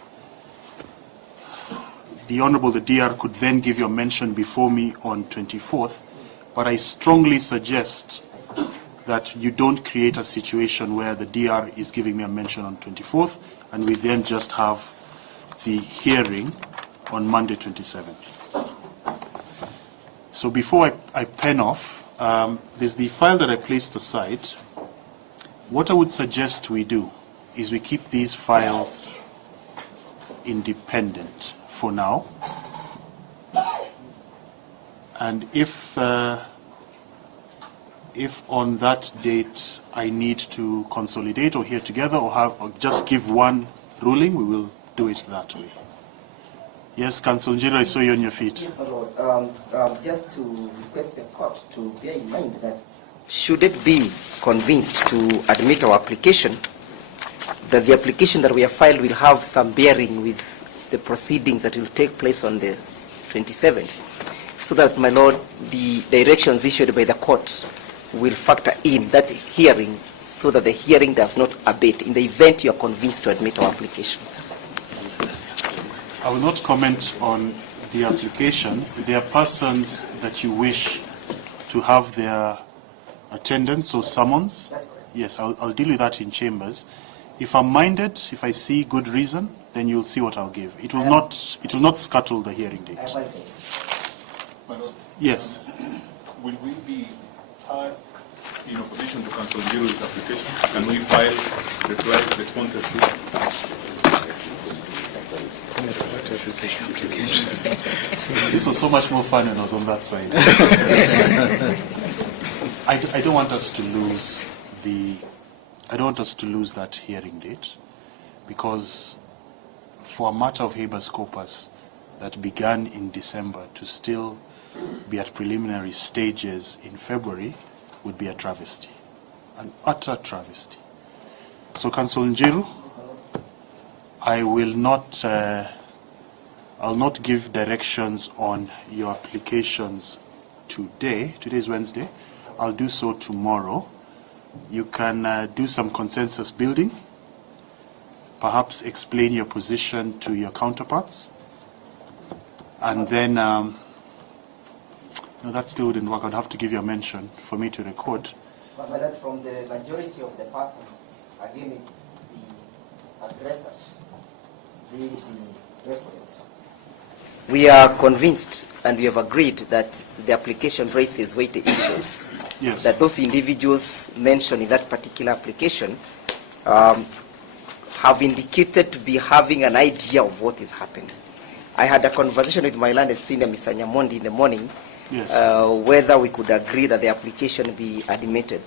the Honorable the DR could then give you a mention before me on 24th, but I strongly suggest that you don't create a situation where the DR is giving me a mention on 24th and we then just have the hearing on Monday 27th. So before I pen off, there's the file that I placed aside. What I would suggest we do is we keep these files independent for now. And if on that date I need to consolidate or hear together or just give one ruling, we will do it that way. Yes, Counsel Njiro, I saw you on your feet. Yes, my Lord. Just to request the court to bear in mind that should it be convinced to admit our application, that the application that we have filed will have some bearing with the proceedings that will take place on the 27th, so that, my Lord, the directions issued by the court will factor in that hearing so that the hearing does not abate in the event you are convinced to admit our application. I will not comment on the application. There are persons that you wish to have their attendance or summons. Yes, I'll deal with that in chambers. If I'm minded, if I see good reason, then you'll see what I'll give. It will not scuttle the hearing date. Yes. Will we be heard in opposition to Counsel Njiru's application? Can we file responses to This was so much more fun when I was on that side. I don't want us to lose that hearing date, because for a matter of habeas corpus that began in December to still be at preliminary stages in February would be a travesty, an utter travesty. So, Counsel Njiru, I'll not give directions on your applications today. Today is Wednesday. I'll do so tomorrow. You can do some consensus building, perhaps explain your position to your counterparts, and then, no, that still wouldn't work. I'd have to give you a mention for me to record. But from the majority of the persons against the aggressors, the respondents, we are convinced and we have agreed that the application raises weighty issues. Yes. That those individuals mentioned in that particular application have indicated to be having an idea of what is happening. I had a conversation with my landed senior, Mr. Nyamondi, in the morning, yes, whether we could agree that the application be admitted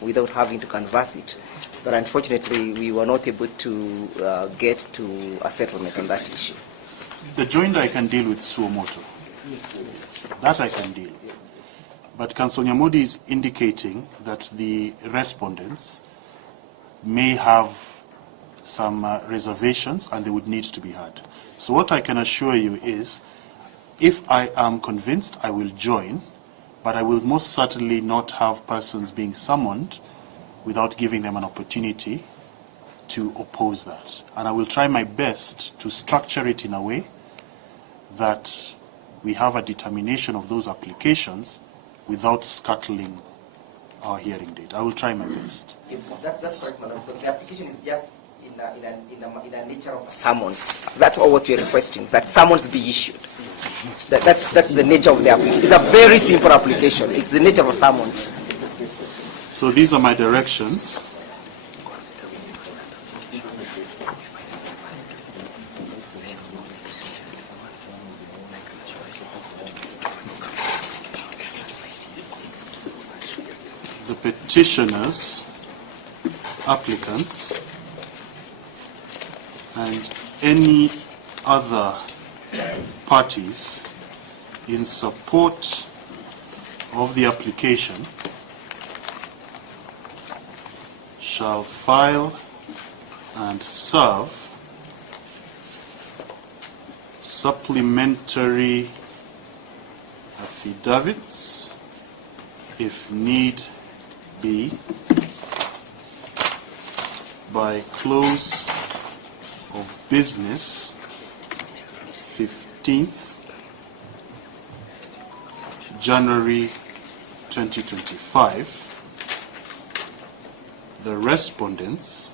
without having to canvass it. But unfortunately, we were not able to get to a settlement on that issue. The joinder I can deal with suo motu. That I can deal with. But Counsel Nyamodi is indicating that the respondents may have some reservations and they would need to be heard. So what I can assure you is, if I am convinced, I will join, but I will most certainly not have persons being summoned without giving them an opportunity to oppose that. And I will try my best to structure it in a way that we have a determination of those applications without scuttling our hearing date. I will try my best. That's correct, Madam, because the application is just in a nature of summons. That's all what we are requesting, that summons be issued. That's the nature of the application. It's a very simple application. It's the nature of summons. So these are my directions. The petitioners, applicants, and any other parties in support of the application shall file and serve supplementary affidavits, if need be, by close of business 15th January 2025. The respondents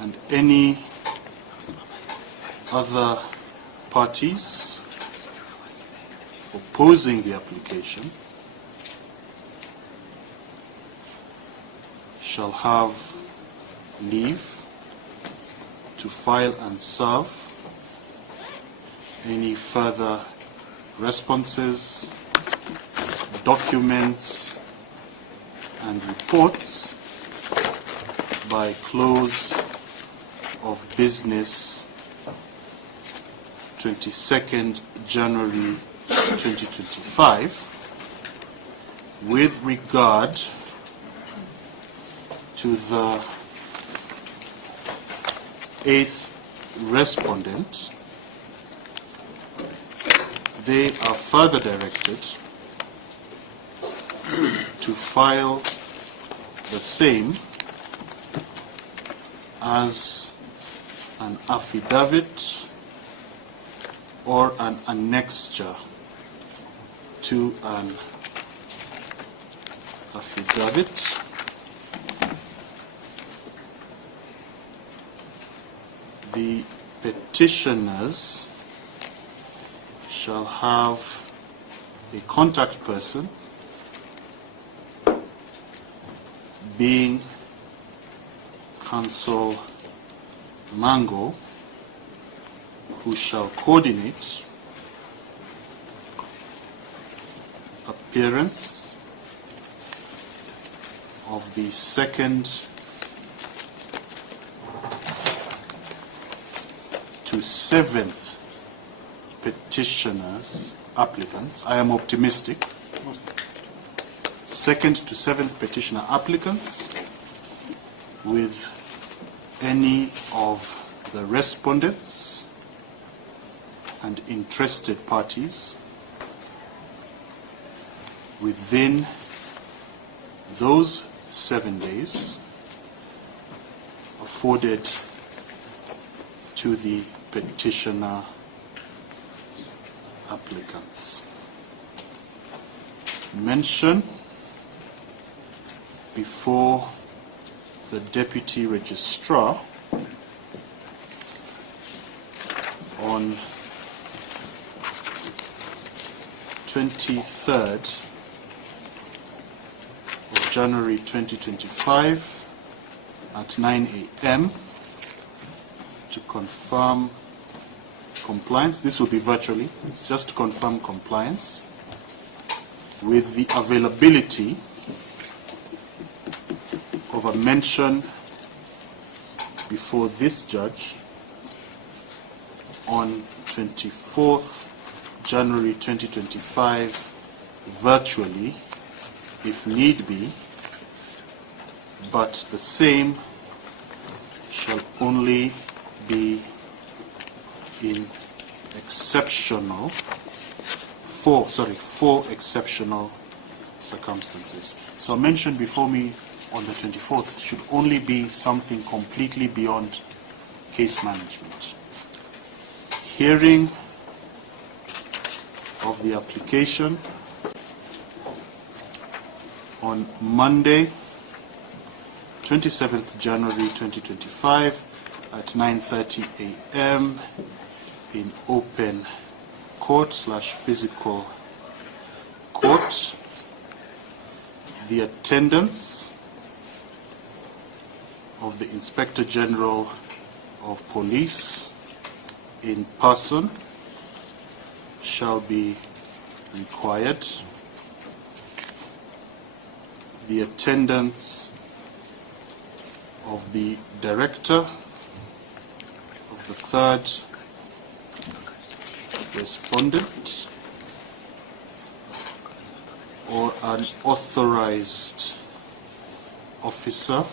and any other parties opposing the application shall have leave to file and serve any further responses, documents, and reports by close of business 22nd January 2025 with regard to the 8th respondent. They are further directed to file the same as an affidavit or an annexure to an affidavit the petitioners shall have a contact person being Counsel Mango who shall coordinate appearance of the second to seventh petitioners, applicants. I am optimistic. Second to seventh petitioner applicants with any of the respondents and interested parties within those 7 days afforded to the petitioner applicants. Mention before the Deputy Registrar on 23rd of January 2025 at 9 a.m. to confirm compliance. This will be virtually. It's just to confirm compliance with the availability of a mention before this judge on 24th January 2025 virtually, if need be, but the same shall only be in exceptional, for exceptional circumstances. So mentioned before me on the 24th should only be something completely beyond case management. Hearing of the application on Monday, 27th January 2025 at 9:30 a.m. in open court / physical court. The attendance of the Inspector General of Police in person shall be required. The attendance of the Director of the third respondent or an authorized officer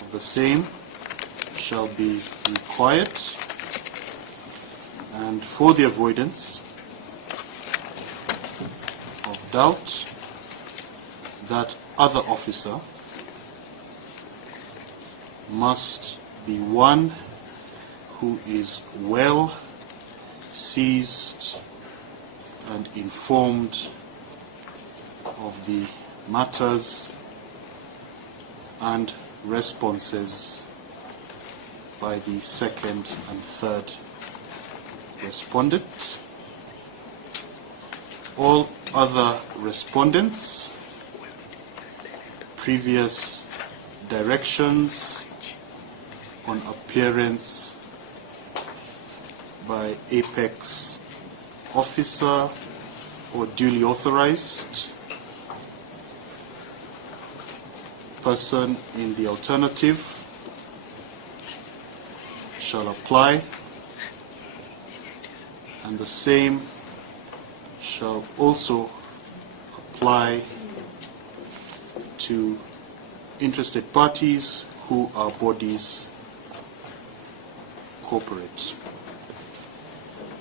of the same shall be required, and for the avoidance of doubt, that other officer must be one who is well seized and informed of the matters and responses by the second and third respondent. All other respondents, previous directions on appearance by Apex officer or duly authorized person in the alternative shall apply, and the same shall also apply to interested parties who are bodies corporate.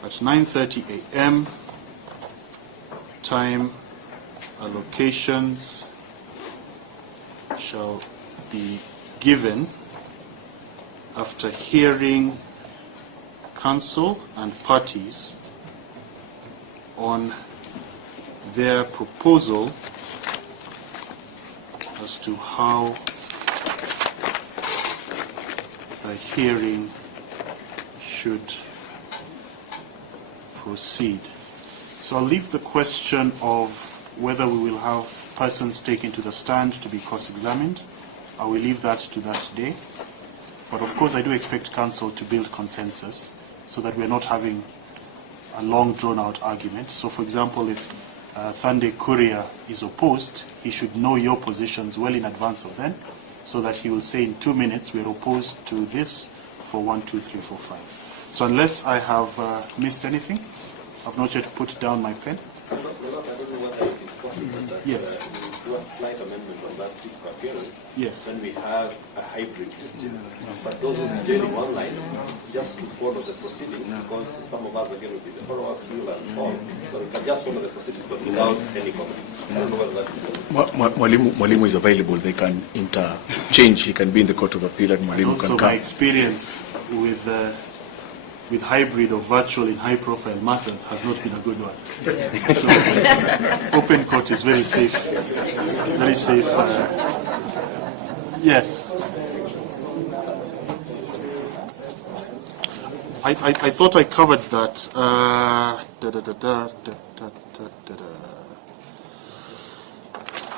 At 9:30 a.m., time allocations shall be given after hearing counsel and parties on their proposal as to how the hearing should proceed. So I'll leave the question of whether we will have persons taken to the stand to be cross-examined. I will leave that to that day. But of course, I do expect Council to build consensus so that we're not having a long, drawn-out argument. So, for example, if Thande Kuria is opposed, he should know your positions well in advance of then, so that he will say in 2 minutes, we're opposed to this for 1, 2, 3, 4, 5. So unless I have missed anything, I've not yet put down my pen. Yes. Do a slight amendment on that fiscal appearance. Yes. Then we have a hybrid system. But those who are joining online, just to follow the proceedings, because some of us again will be the follow-up, you and all. So we can just follow the proceedings, but without any comments. I don't know whether that is. Mwalimu is available. They can interchange. He can be in the Court of Appeal and Mwalimu Also, can come. my experience with hybrid or virtual in high-profile matters has not been a good one. So, open court is very safe. Very safe. Yes. I thought I covered that.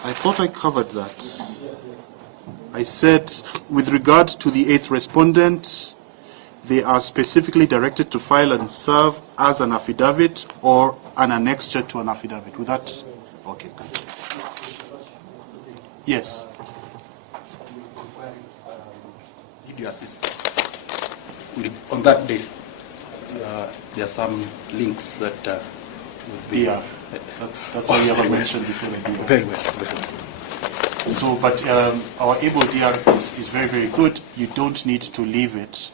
I thought I covered that. I said, with regard to the 8th respondent, they are specifically directed to file and serve as an affidavit or an annexure to an affidavit. With that, okay. Yes. Did you assist? On that day, there are some links that would be. Yeah, that's why you have mentioned before the DR. Very well. So, but our able DR is very, very good. You don't need to leave it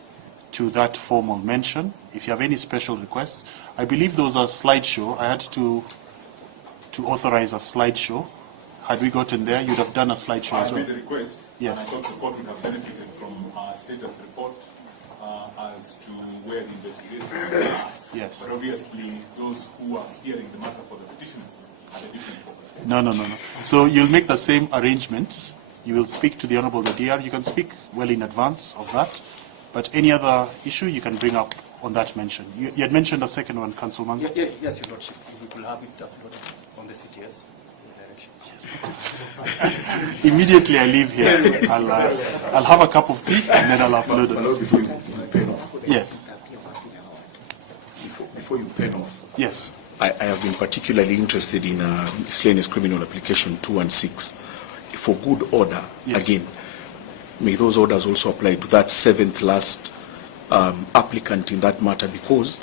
to that formal mention. If you have any special requests, I believe there was a slideshow. I had to authorize a slideshow. Had we gotten there, you'd have done a slideshow as well. I made the request. Yes. And I thought the court would have benefited from our status report as to where the investigation starts. Yes. But obviously, those who are steering the matter for the petitioners had a different focus. No. So you'll make the same arrangement. You will speak to the Honorable DR. You can speak well in advance of that. But any other issue you can bring up on that mention. You had mentioned a second one, Counsel Mango. Yes, Your Lordship. We will have it uploaded on the CTS directions. Immediately I leave here, I'll have a cup of tea and then I'll upload it. Yes. Before you pen off. Yes. I have been particularly interested in miscellaneous criminal application 216. For good order, yes. Again, may those orders also apply to that 7th last applicant in that matter, because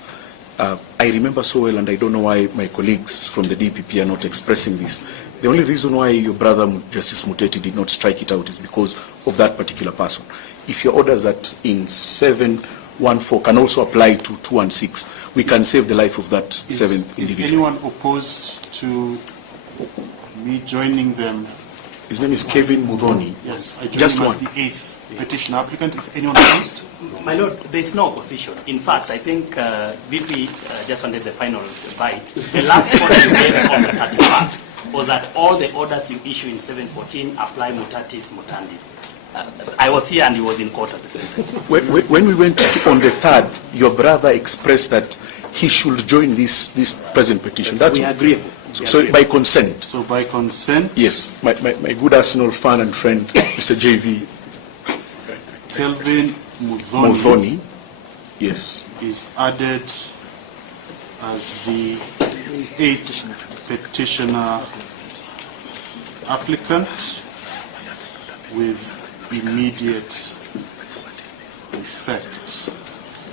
I remember so well, and I don't know why my colleagues from the DPP are not expressing this. The only reason why your brother, Justice Muteti, did not strike it out is because of that particular person. If your orders that in 714 can also apply to 216, we can save the life of that 7th individual. Is anyone opposed to me joining them? His name is Kevin Mudhoni. Yes, I just one. The 8th petition applicant. Is anyone opposed? My Lord, there is no opposition. In fact, I think VP just wanted the final bite. The last order you gave on the 31st was that all the orders you issue in 714 apply mutatis mutandis. I was here and he was in court at the same time. When we went on the 3rd, your brother expressed that he should join this present petition. We agree. So by consent. So by consent. Yes, my good Arsenal fan and friend, Mr. JV. Kelvin Mudhoni, yes, is added as the 8th petitioner applicant with immediate effect.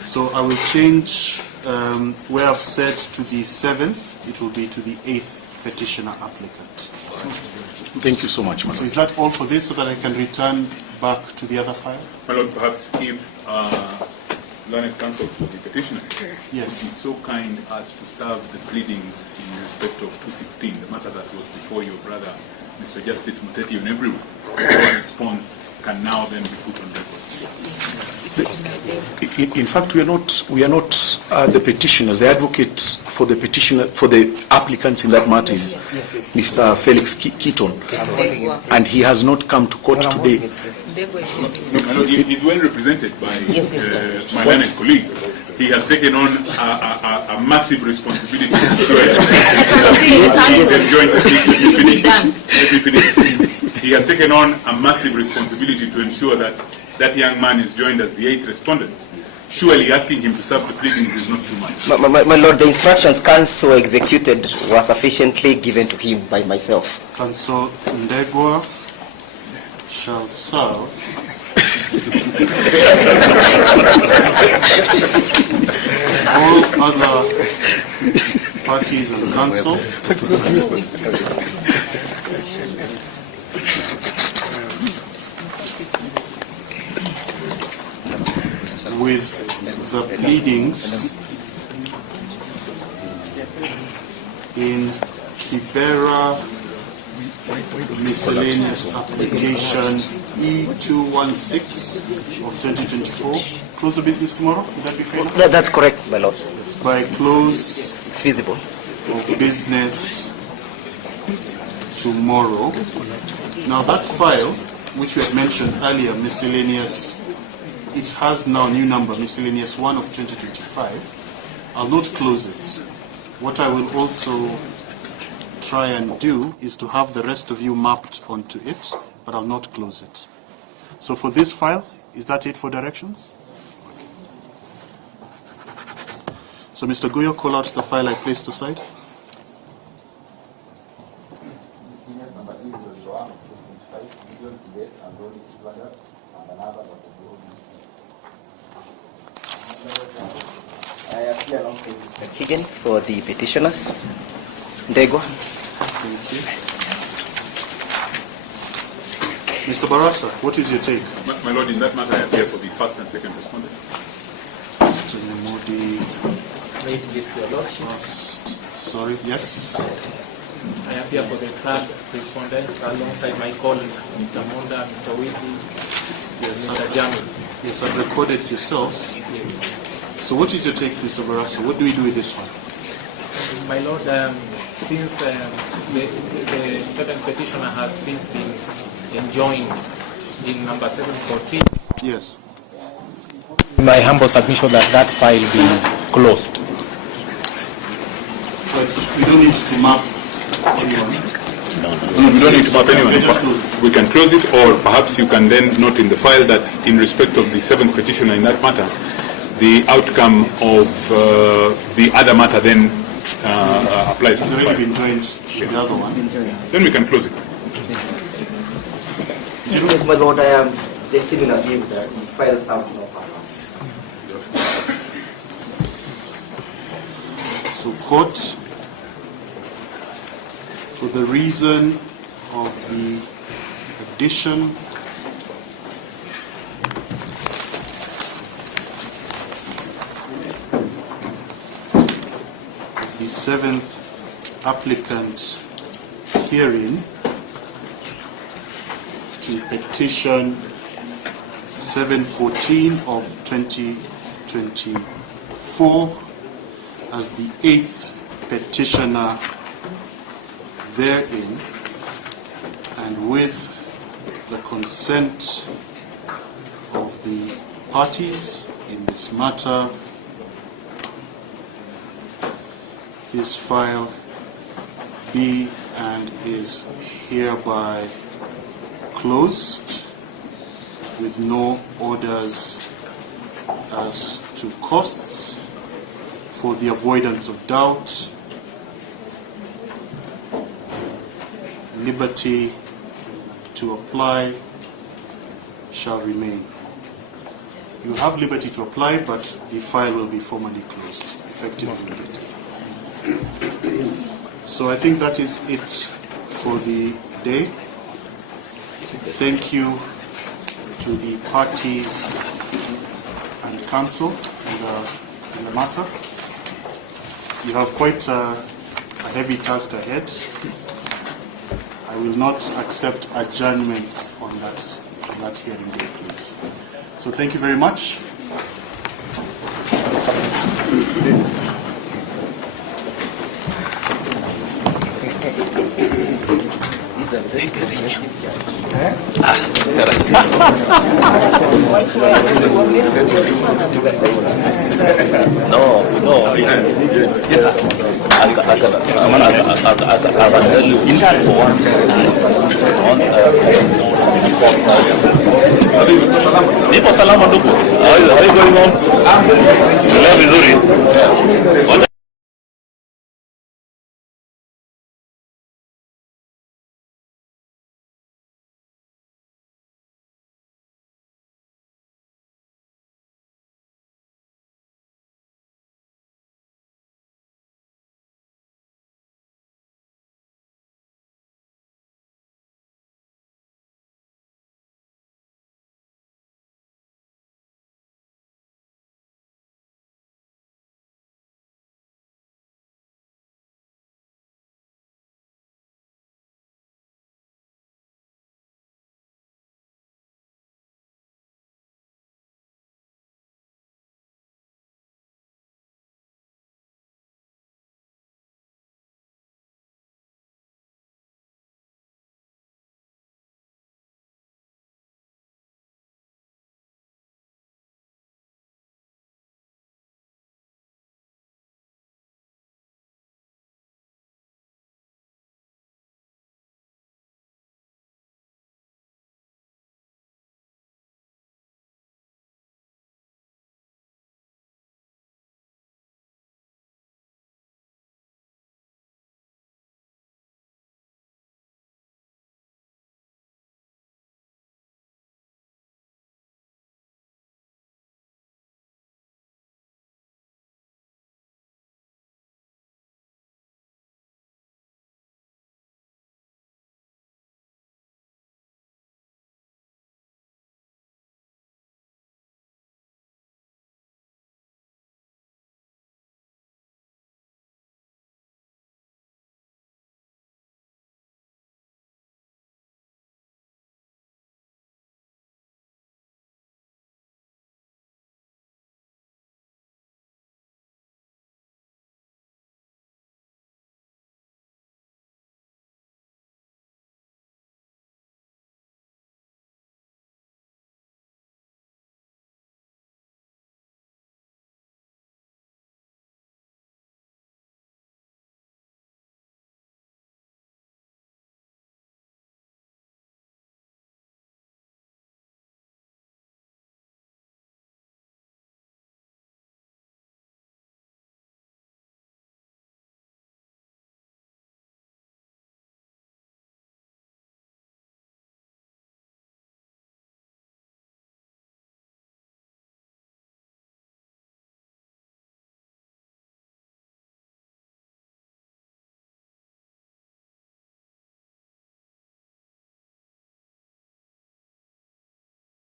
So I will change where I've said to the 7th, it will be to the 8th petitioner applicant. Thank you so much, Madam. So is that all for this, so that I can return back to the other file? My Lord, perhaps if learned counsel for the petitioner yes. would be so kind as to serve the pleadings in respect of 216, the matter that was before your brother, Mr. Justice Muteti, and everyone. Our response can now then be put on record. In fact, we are not the petitioners. The advocate for the petitioner, for the applicants in that matter is Mr. Felix Keaton, and he has not come to court today. No, he's well represented by my learned colleague. He has taken on a massive responsibility to ensure he has taken on a massive responsibility to ensure that that young man is joined as the 8th respondent, surely asking him to serve the pleadings is not too much. My Lord, the instructions Counsel executed were sufficiently given to him by myself. Counsel Ndegwa shall serve all other parties and counsel with the pleadings in Kibera miscellaneous application E216 of 2024. Close the business tomorrow? Would that be fair? That's correct, my Lord. By close it's feasible of business tomorrow. Now that file, which we had mentioned earlier, miscellaneous, it has now a new number, miscellaneous 1 of 2025. I'll not close it. What I will also try and do is to have the rest of you mapped onto it, but I'll not close it. So for this file, is that it for directions? So Mr. Guyo, call out the file I placed aside. I appear alongside Mr. Kigen for the petitioners. Ndegwa. Thank you. Mr. Barasa, what is your take? My Lord, in that matter, I appear for the first and second respondent. Mr. Nyamodi. May it please your Lordship. Sorry, yes? I appear for the third respondent alongside my colleagues, Mr. Monda, Mr. Witi, Mr. Jami. Yes, I've recorded yourselves. Yes. So what is your take, Mr. Barasa? What do we do with this one? My Lord, since the seventh petitioner has since been enjoined in number 714. Yes. My humble submission that that file be closed. But we don't need to map anyone. No, we don't need to map anyone. We can close it, or perhaps you can then note in the file that in respect of the 7th petitioner in that matter, the outcome of the other matter then applies to the file. It's already been joined with the other one. Then we can close it. Yes, my Lord, I am the similar view that the file serves no purpose. So court, for the reason of the addition the 7th applicant hearing to petition 714 of 2024 as the 8th petitioner therein, and with the consent of the parties in this matter, this file be and is hereby closed with no orders as to costs. For the avoidance of doubt, liberty to apply shall remain. You have liberty to apply, but the file will be formally closed, effective immediately. So I think that is it for the day. Thank you to the parties and counsel in the matter. You have quite a heavy task ahead. I will not accept adjournments on that hearing day, please. So thank you very much. Thank you, Senior. No, yes, sir. I can tell you in that once Nipo salama ndugu. How is going on? Leo vizuri.